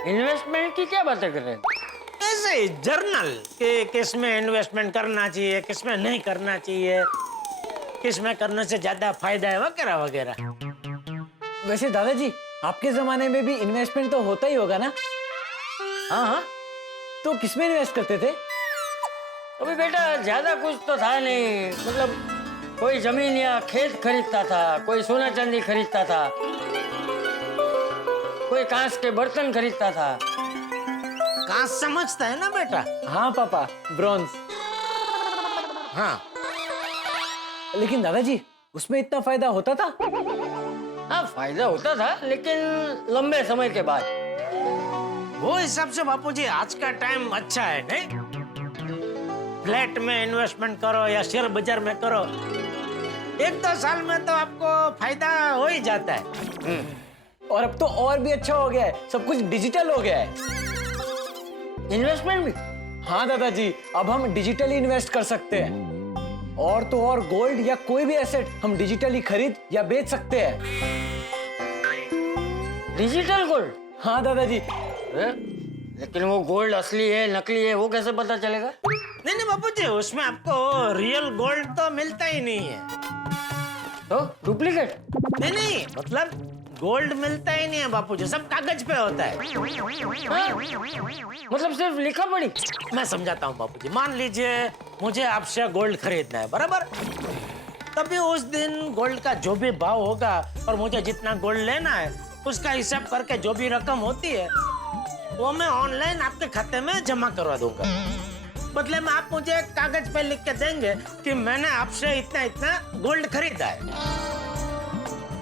इन्वेस्टमेंट की क्या बातें कर रहे हैं? ऐसे ही जर्नल कि किस में इन्वेस्टमेंट करना चाहिए, किस में नहीं करना चाहिए, किस में करने से ज्यादा फायदा है, वगैरह वगैरह। वैसे दादाजी, आपके जमाने में भी इन्वेस्टमेंट तो होता ही होगा ना? हाँ हाँ। तो किसमें इन्वेस्ट करते थे? अभी बेटा ज्यादा कुछ तो था नहीं, मतलब कोई जमीन या खेत खरीदता था, कोई सोना चांदी खरीदता था, कोई कांच के बर्तन खरीदता था। कांच समझता है ना बेटा? हाँ पापा, ब्रॉन्ज। हाँ, लेकिन दादाजी, उसमें इतना फायदा होता था? हाँ, फायदा होता था, लेकिन लंबे समय के बाद। वो हिसाब से बापूजी आज का टाइम अच्छा है, नहीं? फ्लैट में इन्वेस्टमेंट करो या शेयर बाजार में करो, 1-2 साल में तो आपको फायदा हो ही जाता है। और अब तो और भी अच्छा हो गया है, सब कुछ डिजिटल हो गया है। इन्वेस्टमेंट भी? हाँ दादाजी, अब हम डिजिटली इन्वेस्ट कर सकते हैं। और तो और गोल्ड या कोई भी एसेट हम डिजिटली खरीद या बेच सकते हैं। Digital gold? हाँ दादाजी। लेकिन वो गोल्ड असली है नकली है, वो कैसे पता चलेगा? नहीं बापूजी, उसमें आपको रियल गोल्ड तो मिलता ही नहीं है। तो डुप्लीकेट? नहीं, मतलब गोल्ड मिलता ही नहीं है बापूजी, सब कागज पे होता है। हाँ? मतलब सिर्फ लिखा पढ़ी? मैं समझाता हूँ बापूजी, मान लीजिए मुझे आपसे गोल्ड खरीदना है, बराबर? तभी उस दिन गोल्ड का जो भी भाव होगा और मुझे जितना गोल्ड लेना है उसका हिसाब करके जो भी रकम होती है वो मैं ऑनलाइन आपके खाते में जमा करवा दूंगा। बदले में आप मुझे कागज पे लिख के देंगे कि मैंने आपसे इतना इतना गोल्ड खरीदा है।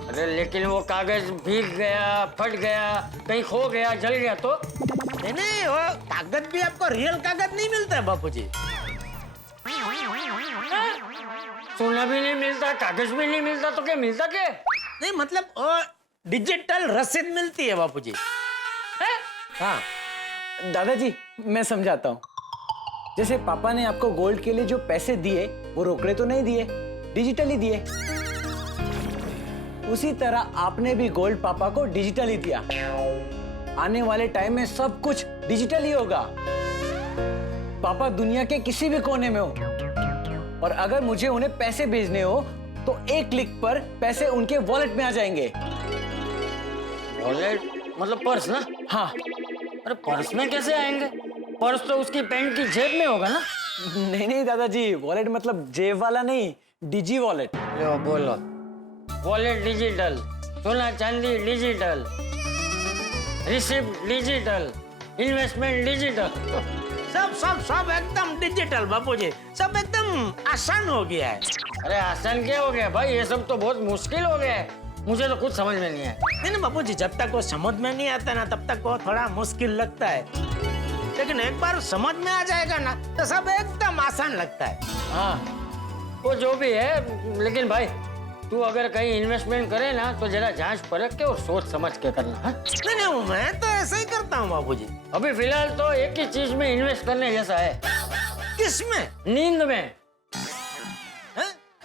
अरे लेकिन वो कागज भीग गया, फट गया, कहीं खो गया, जल गया तो? नहीं, वो कागज भी आपको रियल कागज नहीं मिलता है बापूजी। सोना भी नहीं मिलता, कागज भी नहीं मिलता, तो क्या मिलता क्या? नहीं, मतलब वो डिजिटल रसीद मिलती है बापूजी। हाँ दादाजी, मैं समझाता हूँ। जैसे पापा ने आपको गोल्ड के लिए जो पैसे दिए वो रोकड़े तो नहीं दिए, डिजिटली दिए। उसी तरह आपने भी गोल्ड पापा को डिजिटली दिया। आने वाले टाइम में सब कुछ डिजिटली होगा। पापा दुनिया के किसी भी कोने में हो और अगर मुझे उन्हें पैसे भेजने हो तो एक क्लिक पर पैसे उनके वॉलेट में आ जाएंगे। वॉलेट मतलब पर्स ना? हाँ। अरे पर्स में कैसे आएंगे? पर्स तो उसकी पैंट की जेब में होगा ना? नहीं दादाजी, वॉलेट मतलब जेब वाला नहीं, डिजी वॉलेट। लो बोलो, वॉलेट डिजिटल, सोना चांदी digital, receipt digital, investment digital. सब सब सब एकदम डिजिटल बापूजी, सब एकदम आसान हो गया है। अरे आसान क्या हो गया भाई, ये सब तो बहुत मुश्किल हो गया है। मुझे तो कुछ समझ में नहीं आया। नहीं बापूजी, जब तक वो समझ में नहीं आता ना तब तक वो थोड़ा मुश्किल लगता है, लेकिन एक बार समझ में आ जाएगा ना तो सब एकदम आसान लगता है। हाँ वो जो भी है, लेकिन भाई तू अगर कहीं इन्वेस्टमेंट करे ना तो जरा जांच परख के और सोच समझ के करना। हाँ? नहीं मैं तो ऐसे ही करता हूँ बापूजी। अभी फिलहाल तो एक ही चीज में इन्वेस्ट करने जैसा है। किसमें? नींद में।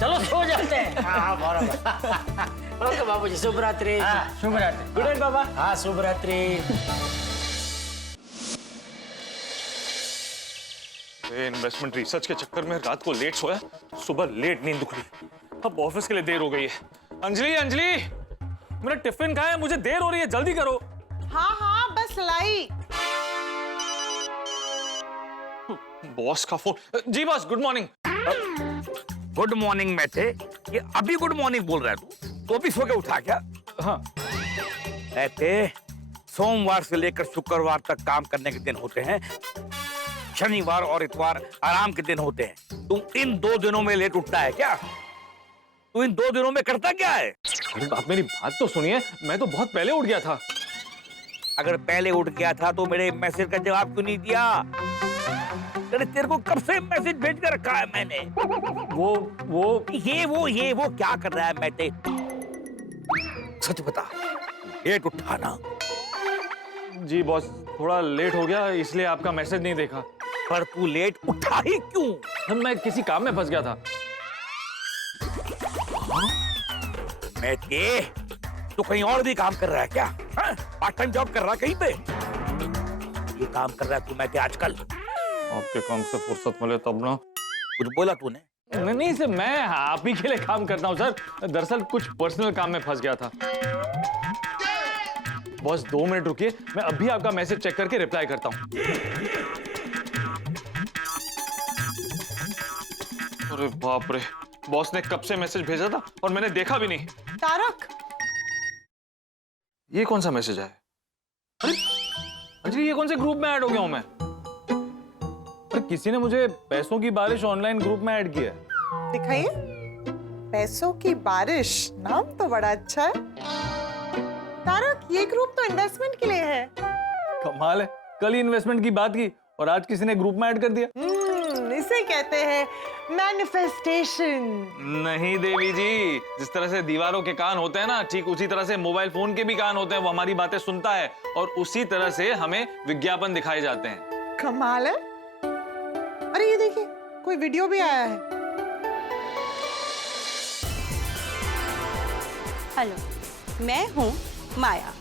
चलो सो जाते हैं। हाँ बराबर। ओके बापूजी, शुभ रात्रि। हाँ शुभ रात्रि। गुड नाइट बाबा। हाँ शुभ रात्रि। इन्वेस्टमेंट रिसर्च के चक्कर में रात को लेट सोया, सुबह लेट नींद उखड़ी। अब ऑफिस के लिए देर हो गई है। अंजलि अंजलि, मेरा टिफिन कहाँ है? मुझे देर हो रही है, जल्दी करो। हाँ बस लाई। बॉस का फोन। जी boss, good morning. Good morning में थे, ये अभी गुड मॉर्निंग बोल रहा है तो भी सो के उठा क्या? हाँ कहते सोमवार से लेकर शुक्रवार तक काम करने के दिन होते हैं, शनिवार और इतवार आराम के दिन होते हैं। तुम इन 2 दिनों में लेट उठता है क्या? तू इन 2 दिनों में करता क्या है? अरे आप मेरी बात तो सुनिए, मैं तो बहुत पहले उठ गया था। अगर पहले उठ गया था तो मेरे मैसेज का जवाब क्यों नहीं दिया? अरे तेरे को कब से मैसेज भेज कर रखा है मैंने। वो क्या कर रहा है मैटे? सच बता, लेट उठा ना? जी बॉस, थोड़ा लेट हो गया इसलिए आपका मैसेज नहीं देखा। पर तू लेट उठा ही क्यों? मैं किसी काम में फंस गया था। मैटे, तू कहीं और भी काम कर रहा है क्या? पार्ट टाइम जॉब कर रहा है कहीं पे? ये काम कर रहा है तू मैटे आजकल? आपके काम से फुर्सत मिले तब ना। कुछ बोला तूने? नहीं सर, मैं आप ही के लिए काम करता हूँ सर। दरअसल कुछ पर्सनल काम में फंस गया था। बॉस 2 मिनट रुकिए, मैं अभी आपका मैसेज चेक करके रिप्लाई करता हूँ। अरे बाप रे, बॉस ने कब से मैसेज भेजा था और मैंने देखा भी नहीं। तारक, ये कौन सा मैसेज है? अरे अंजलि, ये कौन से ग्रुप में ऐड हो गया हूं मैं? अरे किसी ने मुझे पैसों की बारिश ऑनलाइन ग्रुप में ऐड किया है। दिखाइए। पैसों की बारिश, नाम तो बड़ा अच्छा है। तारक, ये ग्रुप तो इन्वेस्टमेंट के लिए है। कमाल है, कल ही इन्वेस्टमेंट की बात की और आज किसी ने ग्रुप में ऐड कर दिया। इसे कहते हैं मैनिफेस्टेशन। नहीं देवी जी, जिस तरह से दीवारों के कान होते हैं ना, ठीक उसी तरह से मोबाइल फोन के भी कान होते हैं। वो हमारी बातें सुनता है और उसी तरह से हमें विज्ञापन दिखाए जाते हैं। कमाल है। अरे ये देखिए, कोई वीडियो भी आया है। हेलो, मैं हूँ माया।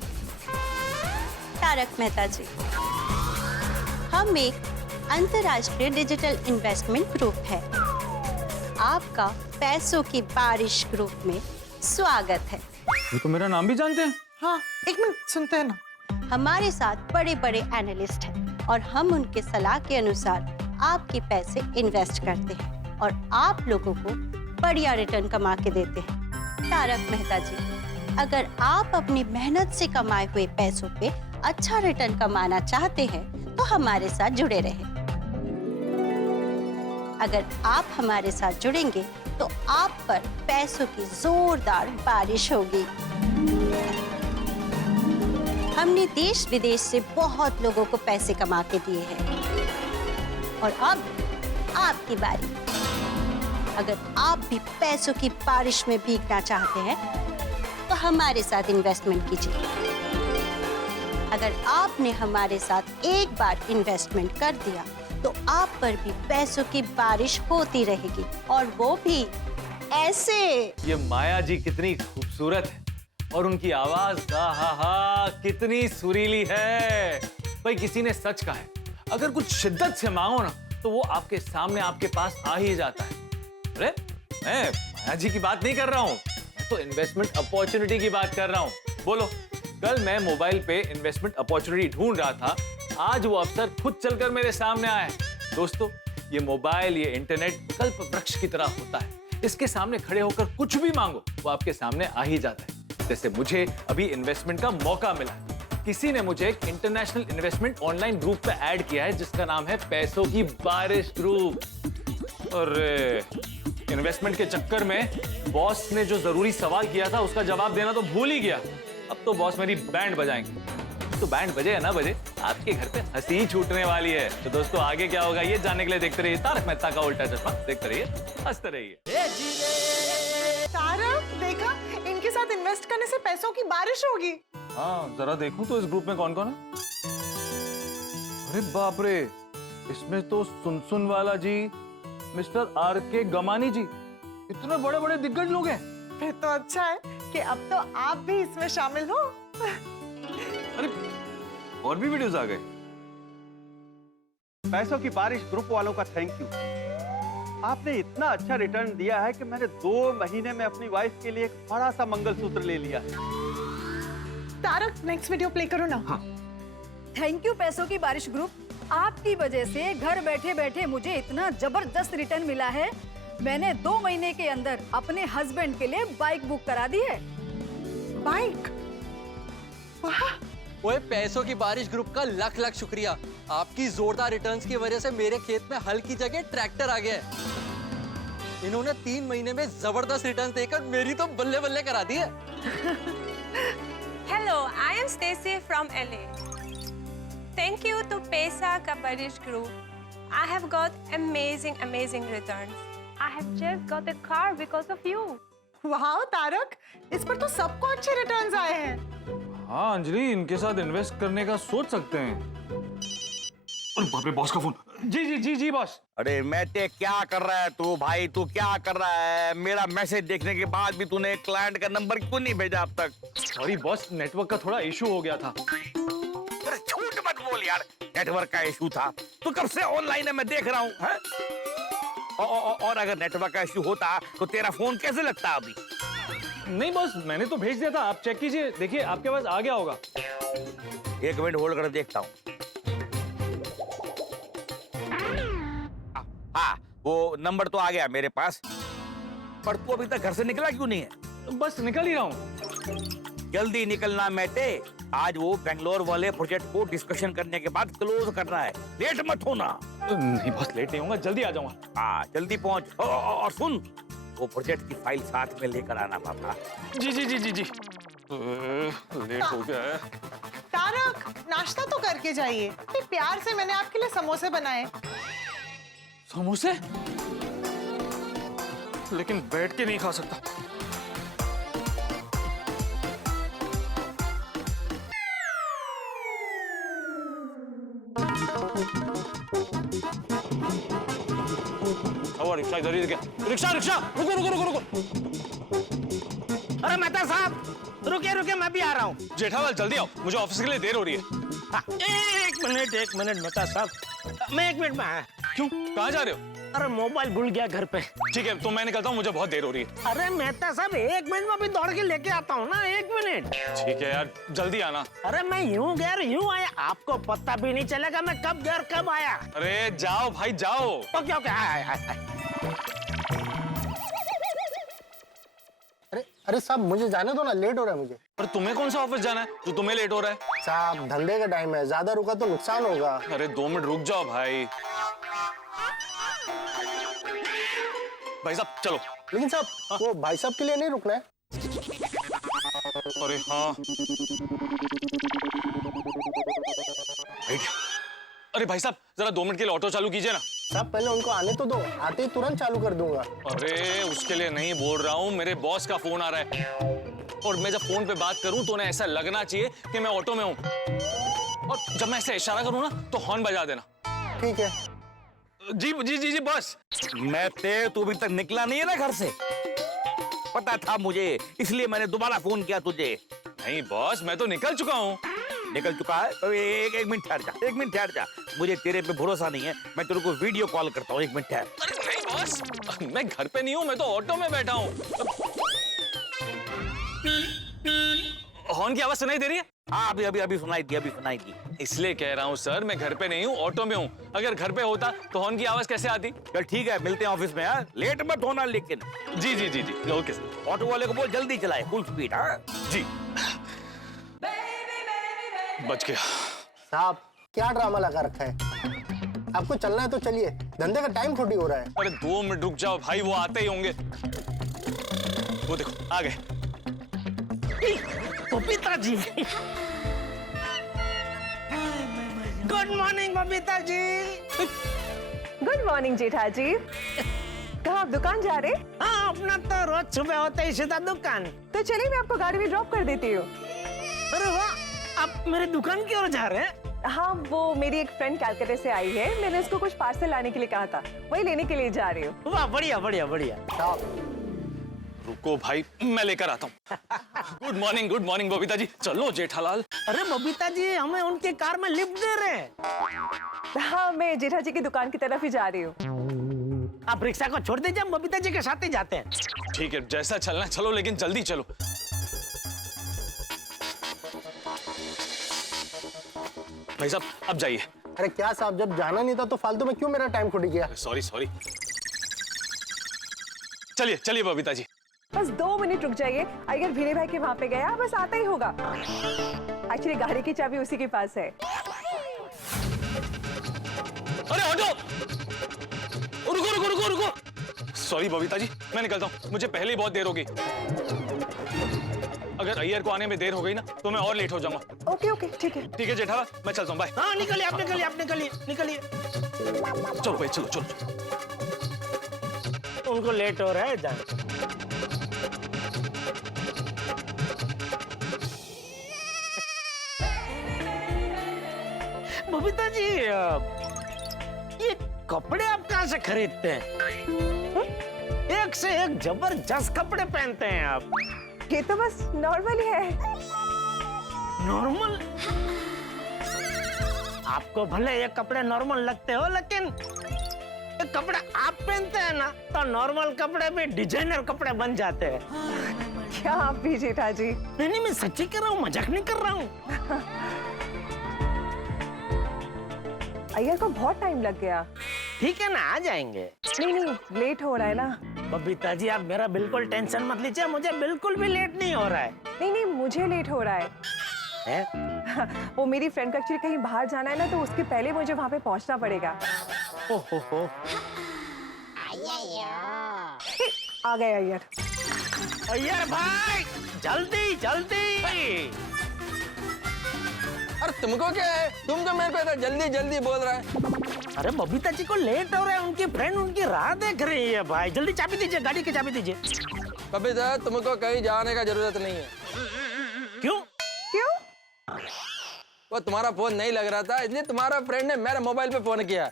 तारक मेहता जी, हम एक अंतर्राष्ट्रीय डिजिटल इन्वेस्टमेंट ग्रुप है। आपका पैसों की बारिश ग्रुप में स्वागत है। ये तो मेरा नाम भी जानते हैं। हाँ, एक मिनट सुनते हैं ना। हमारे साथ बड़े बड़े एनालिस्ट हैं और हम उनके सलाह के अनुसार आपके पैसे इन्वेस्ट करते हैं और आप लोगों को बढ़िया रिटर्न कमा के देते हैं। तारक मेहता जी, अगर आप अपनी मेहनत से कमाए हुए पैसों पे अच्छा रिटर्न कमाना चाहते हैं तो हमारे साथ जुड़े रहें। अगर आप हमारे साथ जुड़ेंगे तो आप पर पैसों की जोरदार बारिश होगी। हमने देश विदेश से बहुत लोगों को पैसे कमा के दिए हैं और अब आपकी बारी। अगर आप भी पैसों की बारिश में भीगना चाहते हैं तो हमारे साथ इन्वेस्टमेंट कीजिए। अगर आपने हमारे साथ एक बार इन्वेस्टमेंट कर दिया तो आप पर भी पैसों की बारिश होती रहेगी और वो भी ऐसे। ये माया जी कितनी खूबसूरत है और उनकी आवाज आहा कितनी सुरीली है। भाई किसी ने सच कहा है, अगर कुछ शिद्दत से मांगो ना तो वो आपके सामने आपके पास आ ही जाता है। अरे मैं माया जी की बात नहीं कर रहा हूँ, मैं तो इन्वेस्टमेंट अपॉर्चुनिटी की बात कर रहा हूँ। बोलो कल मैं मोबाइल पे इन्वेस्टमेंट अपॉर्चुनिटी ढूंढ रहा था, आज वो अवसर खुद चलकर मेरे सामने आया है। दोस्तों, ये मोबाइल, ये इंटरनेट कल्प वृक्ष की तरह होता है। इसके सामने खड़े होकर कुछ भी मांगो, वो आपके सामने आ ही जाता है। जैसे मुझे अभी इन्वेस्टमेंट का मौका मिला, किसी ने मुझे एक इंटरनेशनल इन्वेस्टमेंट ऑनलाइन ग्रुप पे ऐड किया है जिसका नाम है पैसों की बारिश ग्रुप। और इन्वेस्टमेंट के चक्कर में बॉस ने जो जरूरी सवाल किया था उसका जवाब देना तो भूल ही गया। अब तो बॉस मेरी बैंड बजाएंगे। तो बैंड बजे या ना बजे, आपके घर पे हंसी ही छूटने वाली है। तो दोस्तों, आगे क्या होगा ये जानने के लिए देखते रहिए तारक मेहता का उल्टा चश्मा। देखते रहिए, हंसते रहिए। तारक, देखा, इनके साथ इन्वेस्ट करने से पैसों की बारिश होगी। हाँ, जरा देखूं तो इस ग्रुप में कौन कौन है। अरे बाप रे, इसमें तो सुनसुन वाला जी, मिस्टर आर के गमानी जी, इतने बड़े बड़े दिग्गज लोग हैं। फिर तो अच्छा है कि अब तो आप भी इसमें शामिल हो। अरे, और भी वीडियोस आ गए। पैसों की बारिश ग्रुप वालों का थैंक यू। आपने इतना अच्छा रिटर्न दिया है कि मैंने 2 महीने में अपनी वाइफ के लिए एक बड़ा सा मंगलसूत्र ले लिया है। तारक, नेक्स्ट वीडियो प्ले करो ना। हाँ। थैंक यू पैसों की बारिश ग्रुप। आपकी वजह से घर बैठे बैठे मुझे इतना जबरदस्त रिटर्न मिला है। मैंने 2 महीने के अंदर अपने हस्बैंड के लिए बाइक बुक करा दी है। बाइक? ओए, पैसों की बारिश ग्रुप का लाख लाख शुक्रिया। आपकी जोरदार रिटर्न्स की वजह से मेरे खेत में हल की जगह ट्रैक्टर आ गया है। इन्होंने 3 महीने में जबरदस्त रिटर्न देकर मेरी तो बल्ले बल्ले करा दी है। Hello, I am Stacy from LA. Thank you to Pesa Kabarish Group. I have got amazing returns. I have just got a car because of you. वाह तारक, इस पर तो सबको अच्छे रिटर्न्स आए हैं। हाँ अंजलि, इनके साथ इन्वेस्ट करने का सोच सकते हैं। अरे बाप रे, बॉस का फोन। जी जी जी जी बॉस। अरे मैटे, क्या कर रहा है तू भाई? तू क्या कर रहा है? मेरा मैसेज देखने के बाद भी तूने क्लाइंट का नंबर क्यों नहीं भेजा अब तक? सॉरी बॉस, नेटवर्क का थोड़ा इशू हो गया था। अरे झूठ मत बोल यार, नेटवर्क का इशू था। तू कब से ऑनलाइन है, मैं देख रहा हूँ। और अगर नेटवर्क का इशू होता तो तेरा फोन कैसे लगता अभी? नहीं बॉस, मैंने तो भेज दिया था, आप चेक कीजिए, देखिए आपके पास आ गया होगा। 1 मिनट होल्ड कर देखता हूँ। हाँ, वो नंबर तो आ गया मेरे पास, पर तू अभी तक घर से निकला क्यों नहीं है? बस निकल ही रहा हूँ। जल्दी निकलना मैटे, आज वो बेंगलोर वाले प्रोजेक्ट को डिस्कशन करने के बाद क्लोज करना है। लेट मत होना। नहीं बस, लेट नहीं होगा, जल्दी आ जाऊंगा। हाँ जल्दी पहुंच। और सुन, वो प्रोजेक्ट की फाइल साथ में लेकर आना पापा। जी जी जी जी जी। लेट हो गया है। तारक, नाश्ता तो करके जाइए। प्यार से मैंने आपके लिए समोसे बनाए। समोसे? लेकिन बैठ के नहीं खा सकता। रिक्शा इधर ही, रिक्शा रिक्शा, रुको रुको रुको रुको। अरे मेहता साहब, रुके रुके, मैं भी आ रहा हूँ। जेठालाल जल्दी आओ, मुझे ऑफिस के लिए देर हो रही है। हाँ, एक मिनट मेहता साहब, मैं 1 मिनट में आया। क्यों, कहाँ जा रहे हो? अरे मोबाइल भूल गया घर पे। ठीक है, तो मैं निकलता हूँ, मुझे बहुत देर हो रही है। अरे मेहता साहब, 1 मिनट में भी दौड़ के लेके आता हूँ ना, 1 मिनट। ठीक है यार, जल्दी आना। अरे मैं यूं गया यूं आया, आपको पता भी नहीं चलेगा मैं कब गया कब आया। अरे जाओ भाई जाओ। ओके ओके, आया। अरे साहब, मुझे जाने दो ना, लेट हो रहा है मुझे। पर तुम्हें कौन सा ऑफिस जाना है जो तुम्हें लेट हो रहा है? साहब, धंधे का टाइम है, ज्यादा रुका तो नुकसान होगा। अरे 2 मिनट रुक जाओ भाई। भाई साहब चलो। लेकिन साहब, वो भाई साहब के लिए नहीं रुकना है। अरे हाँ, अरे भाई साहब, जरा 2 मिनट के लिए ऑटो चालू कीजिए ना। साहब, पहले उनको आने तो दो, आते ही तुरंत चालू कर दूंगा। अरे उसके लिए नहीं बोल रहा हूँ, मेरे बॉस का फोन आ रहा है, और मैं जब फोन पे बात करूं तो उन्हें ऐसा लगना चाहिए कि मैं ऑटो में हूँ, और जब मैं ऐसे इशारा करूँ ना तो हॉर्न बजा देना। ठीक है। जी जी जी जी बॉस। मैं तू अभी तक निकला नहीं है ना घर से? पता था मुझे, इसलिए मैंने दोबारा फोन किया तुझे। नहीं बॉस, मैं तो निकल चुका हूँ। निकल चुका है? तो एक मिनट ठहर जा, 1 मिनट ठहर जा। मुझे तेरे पे भरोसा नहीं है, मैं तेरे को वीडियो कॉल करता हूँ। 1 मिनट ठहर। अरे नहीं बॉस, मैं घर पे नहीं हूँ, मैं तो ऑटो में बैठा हूँ। हॉर्न की आवाज सुनाई दे रही है? हाँ, अभी अभी अभी सुनाई दी, अभी सुनाई दी। इसलिए कह रहा हूँ सर, मैं घर पे नहीं हूँ, ऑटो में हूँ। अगर घर पे होता तो हॉर्न की आवाज कैसे आती? चल ठीक है, मिलते हैं ऑफिस में। हाँ, लेट मत होना लेकिन। जी जी जी जी, ओके सर। ऑटो वाले को बोल जल्दी चलाए, फुल स्पीड। हाँ जी। बच गया। साहब क्या ड्रामा लगा रखा है? आपको चलना है तो चलिए, धंधे का टाइम थोड़ी हो रहा है। अरे 2 मिनट रुक जाओ भाई, वो आते ही होंगे। वो देखो आ गए। बबीता जी, गुड मॉर्निंग बबीता जी। गुड मॉर्निंग जेठा जी। कहाँ आप दुकान जा रहे? हाँ, अपना तो रोज सुबह होते ही सीधा दुकान। तो चलिए मैं आपको गाड़ी में ड्रॉप कर देती हूँ। अरे वाह, आप मेरी दुकान की ओर जा रहे हैं? हाँ, वो मेरी एक फ्रेंड कैलकाटा से आई है, मैंने उसको कुछ पार्सल लाने के लिए कहा था, वही लेने के लिए जा रही हूँ। वाह, बढ़िया बढ़िया बढ़िया। रुको भाई, मैं लेकर आता हूँ। गुड मॉर्निंग बबीता जी। चलो जेठालाल। अरे बबीता जी, हमें उनके कार में लिफ्ट दे रहे हैं। हाँ, मैं जेठा जी की दुकान की तरफ ही जा रही हूँ। आप रिक्शा को छोड़ दीजिए, हम बबीता जी के साथ ही जाते हैं। ठीक है, जैसा चलना चलो, लेकिन जल्दी चलो। भाई साहब अब जाइए। अरे क्या साहब, जब जाना नहीं था तो फालतू में क्यों मेरा टाइम खोटी किया? सॉरी। चलिए चलिए बबीता जी। बस 2 मिनट रुक जाइए, अगर भीरे भाई के वहाँ पे गया बस आता ही होगा। एक्चुअली गाड़ी की चाबी उसी के पास है। अरे ऑटो, रुको। सॉरी बबीता जी, मैं निकलता हूँ, मुझे पहले ही बहुत देर हो गई। अगर अय्यर को आने में देर हो गई ना तो मैं और लेट हो जाऊंगा। ओके ठीक है। ठीक है जेठालाल, मैं चलता हूँ, बाय। हाँ निकलिए, आप निकलिए। चलो भाई, चलो। उनको लेट हो रहा है, जान। बबीता जी, ये कपड़े आप कहाँ से खरीदते हैं? एक से एक जबरदस्त कपड़े पहनते हैं आप। ये तो बस नॉर्मल ही है। नॉर्मल? आपको भले ये कपड़े नॉर्मल लगते हो, लेकिन ये कपड़े आप पहनते हैं ना तो नॉर्मल कपड़े भी डिजाइनर कपड़े बन जाते हैं। क्या आप भी जेठा जी? नहीं, मैं सच्ची कर रहा हूँ, मजाक नहीं कर रहा हूँ। अय्यर को बहुत टाइम लग गया। ठीक है ना, आ जाएंगे। नहीं, लेट हो रहा है ना। बबीता जी, आप मेरा बिल्कुल टेंशन मत लीजिए, मुझे बिल्कुल भी लेट नहीं हो रहा है। नहीं, मुझे लेट हो रहा है। वो मेरी फ्रेंड को एक्चुअली कहीं बाहर जाना है ना, तो उसके पहले मुझे वहाँ पे पहुँचना पड़ेगा। ओहो। आ गए अय्यर। अय्यर भाई, जल्दी। अरे तुमको क्या है, तुम तो मेरे को जल्दी बोल रहा है। अरे बबीता जी को लेट हो रहा है, उनकी फ्रेंड उनकी राह देख रही है भाई। जल्दी चाबी दीजिए, गाड़ी की चाबी दीजिए। बबीता, तुमको कहीं जाने का जरूरत नहीं है। क्यों? वो तुम्हारा फोन नहीं लग रहा था, इसलिए तुम्हारा फ्रेंड ने मेरे मोबाइल पे फोन किया।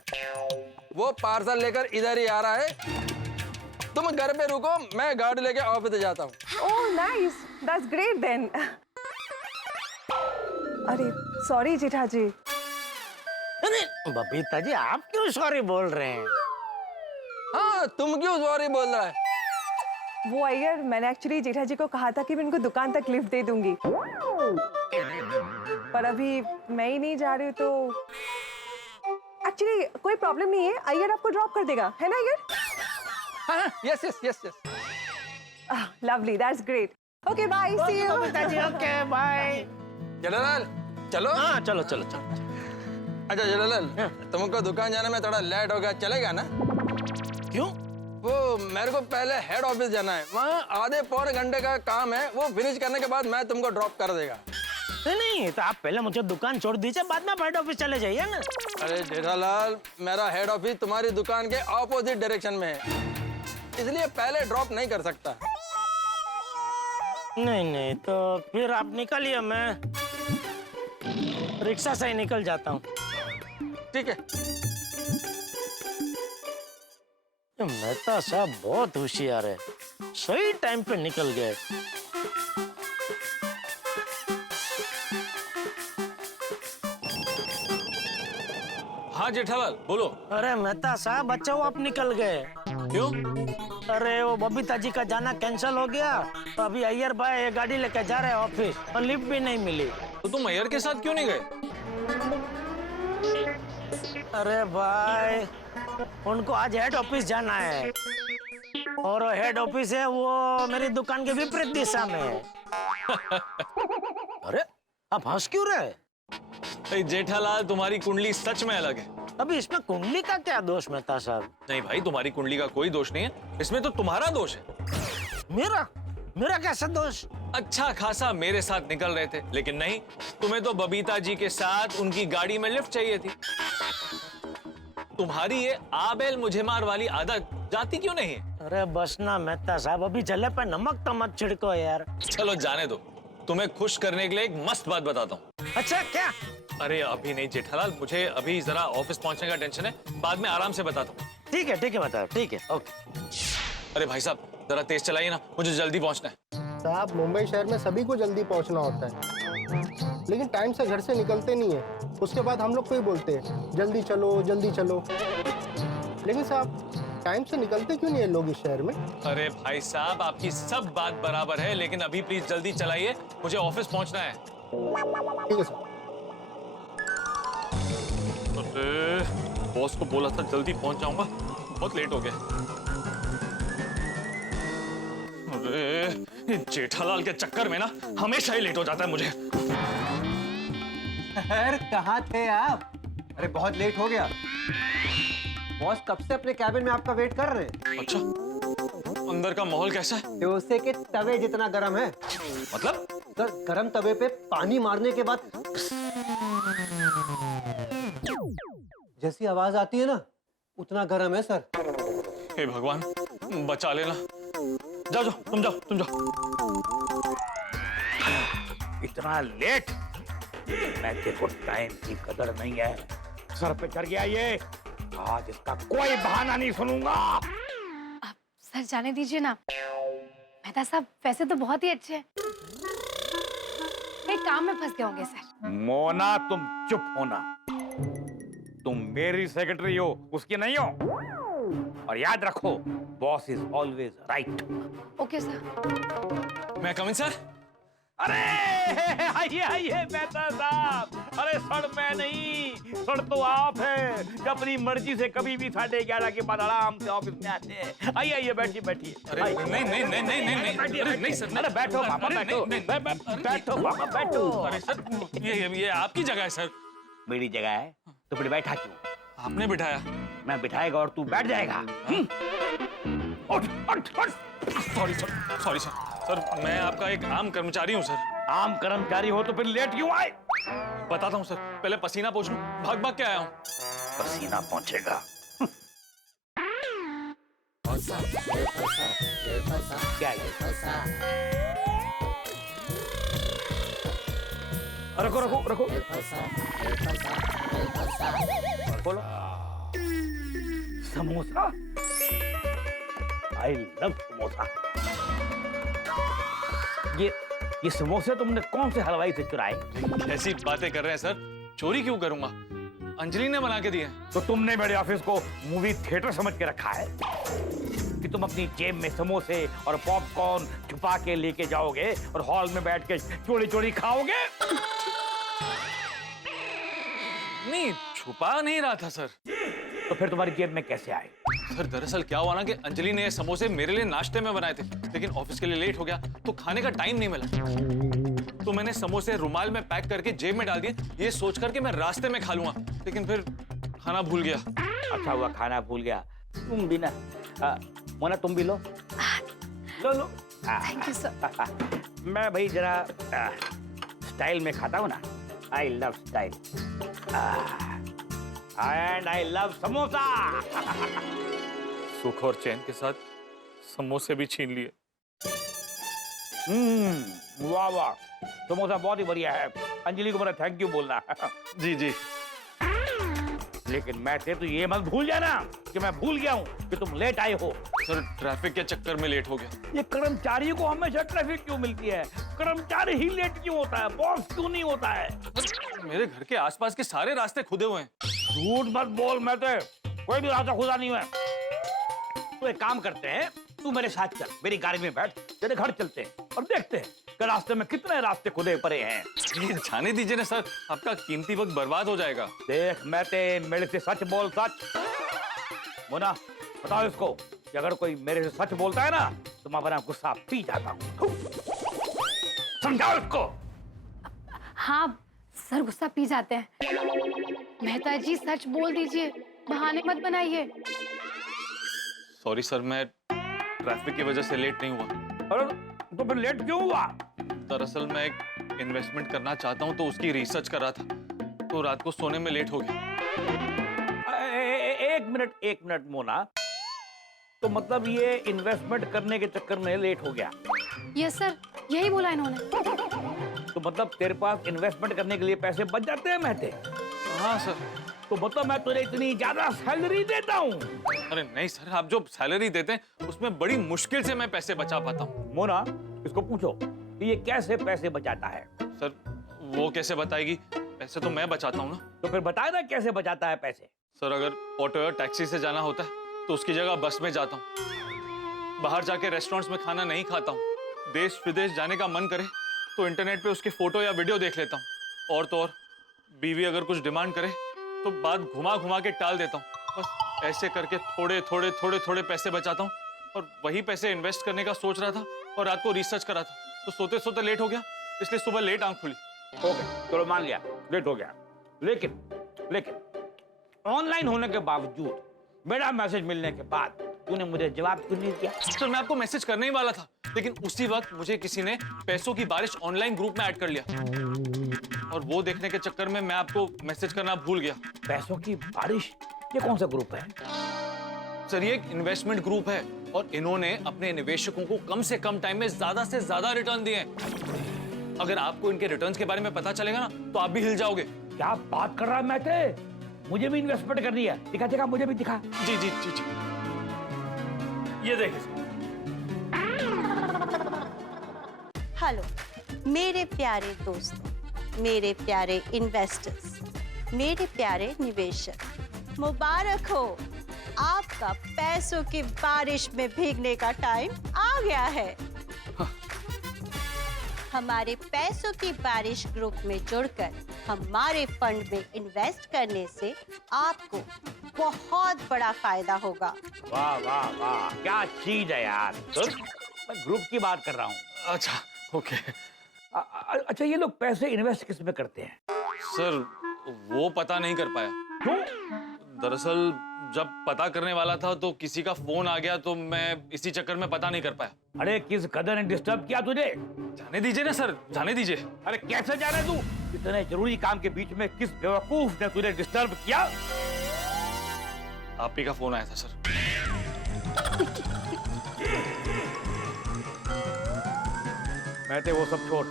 वो पार्सल लेकर इधर ही आ रहा है। तुम घर पे रुको, मैं गाड़ी लेके ऑफिस जाता हूँ। Oh nice, that's great then. अरे सॉरी जेठा जी। अरे बबीता जी, आप क्यों सॉरी बोल रहे हैं? हाँ, तुम क्यों सॉरी बोल रहा है? वो अय्यर, मैंने एक्चुअली जेठा जी को कहा था कि मैं उनको दुकान तक लिफ्ट दे दूंगी, पर अभी मैं ही नहीं जा रही हूँ, तो एक्चुअली कोई प्रॉब्लम नहीं है, अय्यर आपको ड्रॉप कर देगा, है ना अय्यर? हाँ, yes. Lovely, that's great. Okay bye, see you. Babita ji, okay bye. जलालाल, चलो। हाँ, चलो। अच्छा जलालाल, तुमको दुकान जाने में थोड़ा लेट हो गया, चलेगा ना? क्यों? वो मेरे को पहले हेड ऑफिस जाना है, वहाँ आधे पौने घंटे का काम है, वो फिनिश करने के बाद मैं तुमको ड्रॉप कर देगा। नहीं, तो आप पहले मुझे दुकान छोड़ दीजिए, बाद में हेड ऑफिस चले जाइए ना। अरे जेठालाल, मेरा हेड ऑफिस तुम्हारी दुकान के ऑपोजिट डायरेक्शन में है, इसलिए पहले ड्रॉप नहीं कर सकता। नहीं, तो फिर आप निकलिए, मैं रिक्शा से ही निकल जाता हूँ। ठीक है। मेहता साहब बहुत होशियार है, सही टाइम पे निकल गए। हाँ जेठालाल, बोलो। अरे मेहता साहब, बच्चे वो आप निकल गए। क्यों? अरे वो बबीता जी का जाना कैंसिल हो गया, तो अभी अय्यर भाई ये गाड़ी लेके जा रहे हैं ऑफिस और लिफ्ट भी नहीं मिली। तो तुम अय्यर के साथ क्यों नहीं गए? अरे भाई उनको आज हेड ऑफिस जाना है और हेड ऑफिस है वो मेरी दुकान के विपरीत दिशा में है। अरे आप हंस क्यों रहे? जेठालाल तुम्हारी कुंडली सच में अलग है। अभी इसमें कुंडली का क्या दोष मेहता साहब? नहीं भाई, तुम्हारी कुंडली का कोई दोष नहीं है, इसमें तो तुम्हारा दोष है। मेरा कैसा दोष? अच्छा खासा मेरे साथ निकल रहे थे, लेकिन नहीं, तुम्हें तो बबीता जी के साथ उनकी गाड़ी में लिफ्ट चाहिए थी। तुम्हारी ये आबेल मुझे मार वाली आदत जाती क्यों नहीं है? अरे बस ना मेहता साहब, अभी जले पे नमक तो मत छिड़को यार। चलो जाने दो, तुम्हें खुश करने के लिए एक मस्त बात बताता हूँ। अच्छा क्या? अरे अभी नहीं जेठालाल, मुझे अभी जरा ऑफिस पहुंचने का टेंशन है, बाद में आराम से बताता हूँ। ठीक है बताओ। ठीक है, ओके। अरे भाई साहब जरा तेज चलाइए ना, मुझे जल्दी पहुंचना है। साहब मुंबई शहर में सभी को जल्दी पहुंचना होता है, लेकिन टाइम से घर से निकलते नहीं है। उसके बाद हम लोग को ही बोलते हैं जल्दी चलो जल्दी चलो, लेकिन साहब टाइम से निकलते क्यों नहीं है लोग इस शहर में? अरे भाई साहब आपकी सब बात बराबर है, लेकिन अभी प्लीज जल्दी चलाइए, मुझे ऑफिस पहुंचना है। ठीक है सर। अरे बॉस को बोला था जल्दी पहुंच जाऊंगा, बहुत लेट हो गया। अरे जेठालाल के चक्कर में ना हमेशा ही लेट हो जाता है मुझे। खैर कहाँ थे आप? अरे बहुत लेट हो गया। बॉस कब से अपने कैबिन में आपका वेट कर रहे हैं। अच्छा, अंदर का माहौल कैसा है? डोसे के तवे जितना गर्म है। मतलब? सर गरम तवे पे पानी मारने के बाद जैसी आवाज आती है ना, उतना गर्म है सर। हे भगवान बचा लेना। जाओ तुम जाओ। इतना लेट? मैं देखो टाइम की कदर नहीं है, सर पे चढ़ गया ये। आज इसका कोई बहाना नहीं सुनूंगा। आप सर जाने दीजिए ना, मेहता साहब वैसे तो बहुत ही अच्छे हैं, एक काम में फंस गए होंगे सर। मोना तुम चुप होना, तुम मेरी सेक्रेटरी हो, उसकी नहीं हो। और याद रखो boss is always right. Okay sir. मैं कम इन सर? अरे आइए मेहता साहब। अरे सर मैं नहीं, सर तो आप हैं जो अपनी मर्जी से कभी भी 11:30 के बाद आराम से ऑफिस में आते हैं। आइए बैठिए। अरे नहीं सर। अरे बैठो पापा, बैठो पापा बैठो। अरे सर ये आपकी जगह है सर। मेरी जगह है तो फिर बैठा क्यों? आपने बिठाया। मैं बिठाएगा और तू बैठ जाएगा। सॉरी सर, मैं आपका एक आम कर्मचारी हूँ सर। आम कर्मचारी हो तो फिर लेट क्यों आए? बताता हूँ सर, पहले पसीना पोंछ लूं, भाग के आया हूँ। पसीना पहुंचेगा। क्या ये? रखो। बोलो। समोसा। I love samosa. ये समोसे तुमने कौन से हलवाई से चुराए? ऐसी बातें कर रहे हैं सर, चोरी क्यों करूंगा? अंजलि ने बना के दिए। तो तुमने मेरे ऑफिस को मूवी थिएटर समझ के रखा है कि तुम अपनी जेब में समोसे और पॉपकॉर्न छुपा के लेके जाओगे और हॉल में बैठ के चोरी खाओगे? नहीं, छुपा नहीं रहा था सर। तो फिर तुम्हारी जेब में कैसे आए? सर दरअसल क्या हुआ ना कि अंजलि ने ये समोसे मेरे लिए नाश्ते में बनाए थे, लेकिन ऑफिस के लिए लेट हो गया तो खाने का टाइम नहीं मिला। तो मैंने समोसे रुमाल में पैक करके जेब में डाल दिए, ये सोच कर कि मैं रास्ते में खा लूंगा, लेकिन फिर खाना भूल गया। अच्छा हुआ खाना भूल गया। तुम भी ना मोना, तुम भी लो। लो। Thank you sir. मैं भाई जरा स्टाइल में खाता हूँ ना। I love style and I love samosa. सुख और चैन के साथ समोसे भी छीन लिए। वाह, समोसा बहुत ही बढ़िया है। अंजलि को मेरा थैंक यू बोलना। जी। लेकिन मैं थे तो ये मत भूल जाना कि मैं भूल गया हूँ कि तुम लेट आए हो। सर ट्रैफिक के चक्कर में लेट हो गया। ये कर्मचारियों को हमेशा ट्रैफिक क्यों मिलती है? कर्मचारी ही लेट क्यों होता है, बॉस क्यों नहीं होता है? मेरे घर के आसपास के सारे रास्ते खुदे हुए हैं। झूठ मत बोल, मैं तो कोई भी रास्ता खुदा नहीं है। तो एक काम करते हैं, तू मेरे साथ चल, मेरी गाड़ी में बैठ, तेरे घर चलते हैं और देखते हैं कि रास्ते में कितने रास्ते खुले पड़े हैं। जाने दीजिए ना सर, आपका कीमती वक्त बर्बाद हो जाएगा। देख मैते, मेरे से सच बोल, सच। मोना बताओ इसको कि अगर कोई मेरे से सच बोलता है ना तो मैं अपना गुस्सा पी जाता हूँ। समझाओ इसको। हाँ सर, गुस्सा पी जाते हैं। मेहता जी सच बोल दीजिए, बहाने मत बनाइए। सॉरी सर, मैं ट्रैफिक की वजह से लेट नहीं हुआ। अरे तो फिर लेट क्यों हुआ? दरअसल मैं एक इन्वेस्टमेंट करना चाहता हूँ तो उसकी रिसर्च कर रहा था, तो रात को सोने में लेट हो गया। एक मिनट मोना, तो मतलब ये इन्वेस्टमेंट करने के चक्कर में लेट हो गया? यस सर, यही बोला इन्होंने। तो मतलब तेरे पास इन्वेस्टमेंट करने के लिए पैसे बच जाते हैं महते? हाँ सर। तो मतलब मैं तुझे इतनी ज्यादा सैलरी देता हूँ? अरे नहीं सर, आप जो सैलरी देते हैं उसमें बड़ी मुश्किल से मैं पैसे बचा पाता हूँ। मोना इसको पूछो कि ये कैसे पैसे बचाता है। सर वो कैसे बताएगी, पैसे तो मैं बचाता हूँ ना। तो फिर बताए ना कैसे बचाता है पैसे। सर अगर ऑटो या टैक्सी से जाना होता है तो उसकी जगह बस में जाता हूँ। बाहर जाके रेस्टोरेंट्स में खाना नहीं खाता हूँ। देश विदेश जाने का मन करे तो इंटरनेट पे उसकी फोटो या वीडियो देख लेता हूँ। और तो और बीवी अगर कुछ डिमांड करे तो बात घुमा घुमा के टाल देता हूँ। बस ऐसे करके थोड़े पैसे बचाता हूँ और वही पैसे इन्वेस्ट करने का सोच रहा था और रात को रिसर्च करा था, तो सोते सोते लेट हो गया, इसलिए सुबह लेट आंख खुली। ओके चलो मान लिया लेट हो गया, लेकिन ऑनलाइन होने के बावजूद मेरा मैसेज मिलने के बाद तूने मुझे जवाब क्यों नहीं दिया? सर मैं आपको मैसेज करने ही वाला था, लेकिन उसी वक्त मुझे किसी ने पैसों की बारिश ऑनलाइन ग्रुप में ऐड कर लिया और वो देखने के चक्कर में मैं आपको मैसेज करना भूल गया। पैसों की बारिश? ये कौन सा ग्रुप है? सर ये एक इन्वेस्टमेंट ग्रुप है और इन्होंने अपने निवेशकों को कम से कम टाइम में ज्यादा से ज्यादा रिटर्न दिए हैं। अगर आपको इनके रिटर्न्स के बारे में पता चलेगा ना तो आप भी हिल जाओगे। क्या बात कर रहा है मैथे? मुझे भी इन्वेस्टमेंट करनी है। दिखा मुझे भी दिखा। जी जी जी जी, ये देखिए। हेलो मेरे प्यारे दोस्तों, मेरे प्यारे इन्वेस्टर्स, मेरे प्यारे निवेशक, मुबारक हो, आपका पैसों की बारिश में भीगने का टाइम आ गया है। हमारे पैसों की बारिश ग्रुप में जुड़कर हमारे फंड में इन्वेस्ट करने से आपको बहुत बड़ा फायदा होगा। वाह वाह वाह, क्या चीज है यार। सर मैं ग्रुप की बात कर रहा हूँ। अच्छा ओके। अच्छा ये लोग पैसे इन्वेस्ट किस में करते हैं? सर वो पता नहीं कर पाया। क्यों? दरअसल जब पता करने वाला था तो किसी का फोन आ गया तो मैं इसी चक्कर में पता नहीं कर पाया। अरे किस कदर ने डिस्टर्ब किया तुझे? जाने दीजिए ना सर, जाने दीजिए। अरे कैसे जाने तू? इतने जरूरी काम के बीच में किस बेवकूफ ने तुझे डिस्टर्ब किया? आप ही का फोन आया था सर। मैं तो वो सब छोड़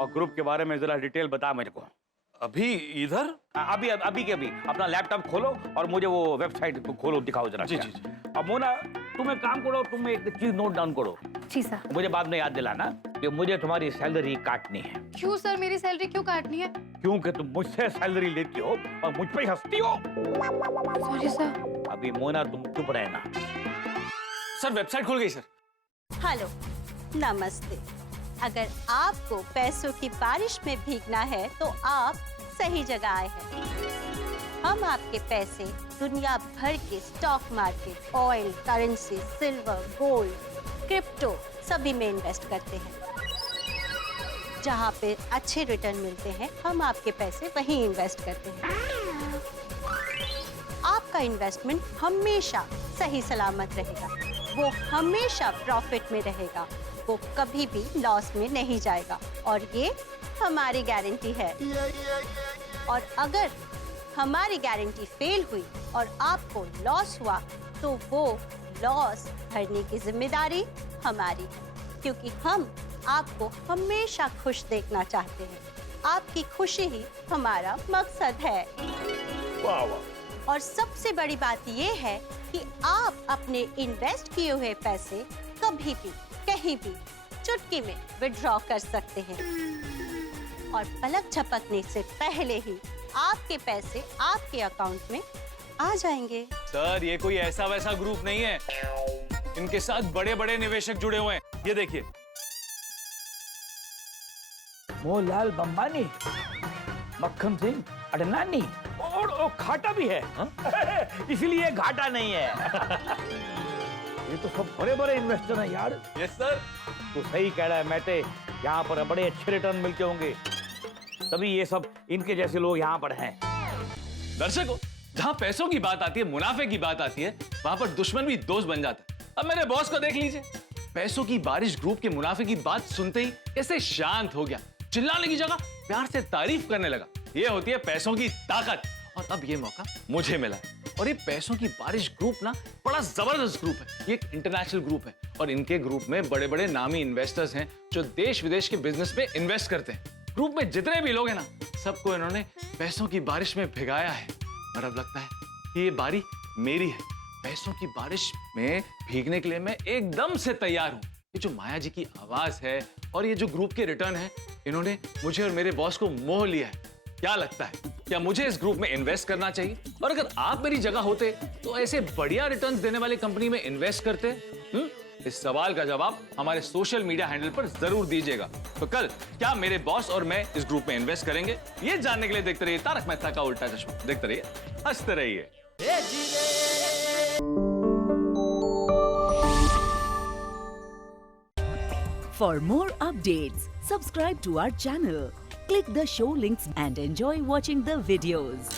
और ग्रुप के बारे में जरा डिटेल बता मेरे को। अभी इधर? अभी के अभी अपना लैपटॉप खोलो और मुझे वो वेबसाइट खोलो, दिखाओ जरा। जी जी। अब मोना तुम एक काम करो, तुम एक चीज नोट डाउन करो। जी सर। मुझे बाद में याद दिलाना कि मुझे तुम्हारी सैलरी काटनी है। क्यों सर, मेरी सैलरी क्यों काटनी है? क्योंकि तुम मुझसे सैलरी लेती हो और मुझ पे हंसती हो। Sorry sir. अभी मोना तुम चुप रहना। सर वेबसाइट खुल गई सर। हेलो नमस्ते, अगर आपको पैसों की बारिश में भीगना है तो आप सही जगह आए हैं। हम आपके पैसे दुनिया भर के stock market, oil, currency, silver, gold, crypto सभी में इन्वेस्ट करते हैं। जहाँ पे अच्छे रिटर्न मिलते हैं हम आपके पैसे वहीं इन्वेस्ट करते हैं। आपका इन्वेस्टमेंट हमेशा सही सलामत रहेगा, वो हमेशा प्रॉफिट में रहेगा, वो कभी भी लॉस में नहीं जाएगा और ये हमारी गारंटी है। और अगर हमारी गारंटी फेल हुई और आपको लॉस हुआ तो वो लॉस भरने की जिम्मेदारी हमारी है, क्योंकि हम आपको हमेशा खुश देखना चाहते हैं। आपकी खुशी ही हमारा मकसद है। वाह वाह। और सबसे बड़ी बात ये है कि आप अपने इन्वेस्ट किए हुए पैसे कभी भी कहीं भी चुटकी में विड्रॉ कर सकते हैं और पलक झपकने से पहले ही आपके पैसे आपके अकाउंट में आ जाएंगे। सर ये कोई ऐसा वैसा ग्रुप नहीं है। इनके साथ बड़े बड़े निवेशक जुड़े हुए हैं। ये देखिए, मोहनलाल बम्बानी, मक्खन सिंह अडनानी और घाटा भी है। इसलिए घाटा नहीं है। ये तो सब बड़े बड़े इन्वेस्टर हैं यार। Yes sir. तो सही कह रहा है मैटे, यहाँ पर बड़े अच्छे रिटर्न मिलते होंगे, तभी ये सब इनके जैसे लोग यहाँ पर हैं। दर्शकों, जहाँ पैसों की बात आती है, मुनाफे की बात आती है, वहां पर दुश्मन भी दोस्त बन जाता है। अब मेरे बॉस को देख लीजिए, पैसों की बारिश ग्रुप के मुनाफे की बात सुनते ही कैसे शांत हो गया, चिल्लाने की जगह प्यार से तारीफ करने लगा। ये होती है पैसों की ताकत। और अब ये मौका मुझे मिला है। और ये पैसों की बारिश ग्रुप ना बड़ा जबरदस्त ग्रुप है। ये एक इंटरनेशनल ग्रुप है और इनके ग्रुप में बड़े बड़े नामी इन्वेस्टर्स हैं जो देश विदेश के बिजनेस में इन्वेस्ट करते हैं। ग्रुप में जितने भी लोग हैं ना, सबको इन्होंने पैसों की बारिश में भिगाया है। और अब लगता है कि ये बारी मेरी है। पैसों की बारिश में भीगने के लिए मैं एकदम से तैयार हूं। ये जो माया जी की आवाज है और ये जो ग्रुप के रिटर्न है, इन्होंने मुझे और मेरे बॉस को मोह लिया है। क्या लगता है, क्या मुझे इस ग्रुप में इन्वेस्ट करना चाहिए? और अगर आप मेरी जगह होते तो ऐसे बढ़िया रिटर्न्स देने वाली कंपनी में इन्वेस्ट करते? इस सवाल का जवाब हमारे सोशल मीडिया हैंडल पर जरूर दीजिएगा। तो कल क्या मेरे बॉस और मैं इस ग्रुप में इन्वेस्ट करेंगे? ये जानने के लिए देखते रहिए तारक मेहता का उल्टा चश्मा। देखते रहिए, हंसते रहिए। For more updates, subscribe to our channel, click the show links and enjoy watching the videos.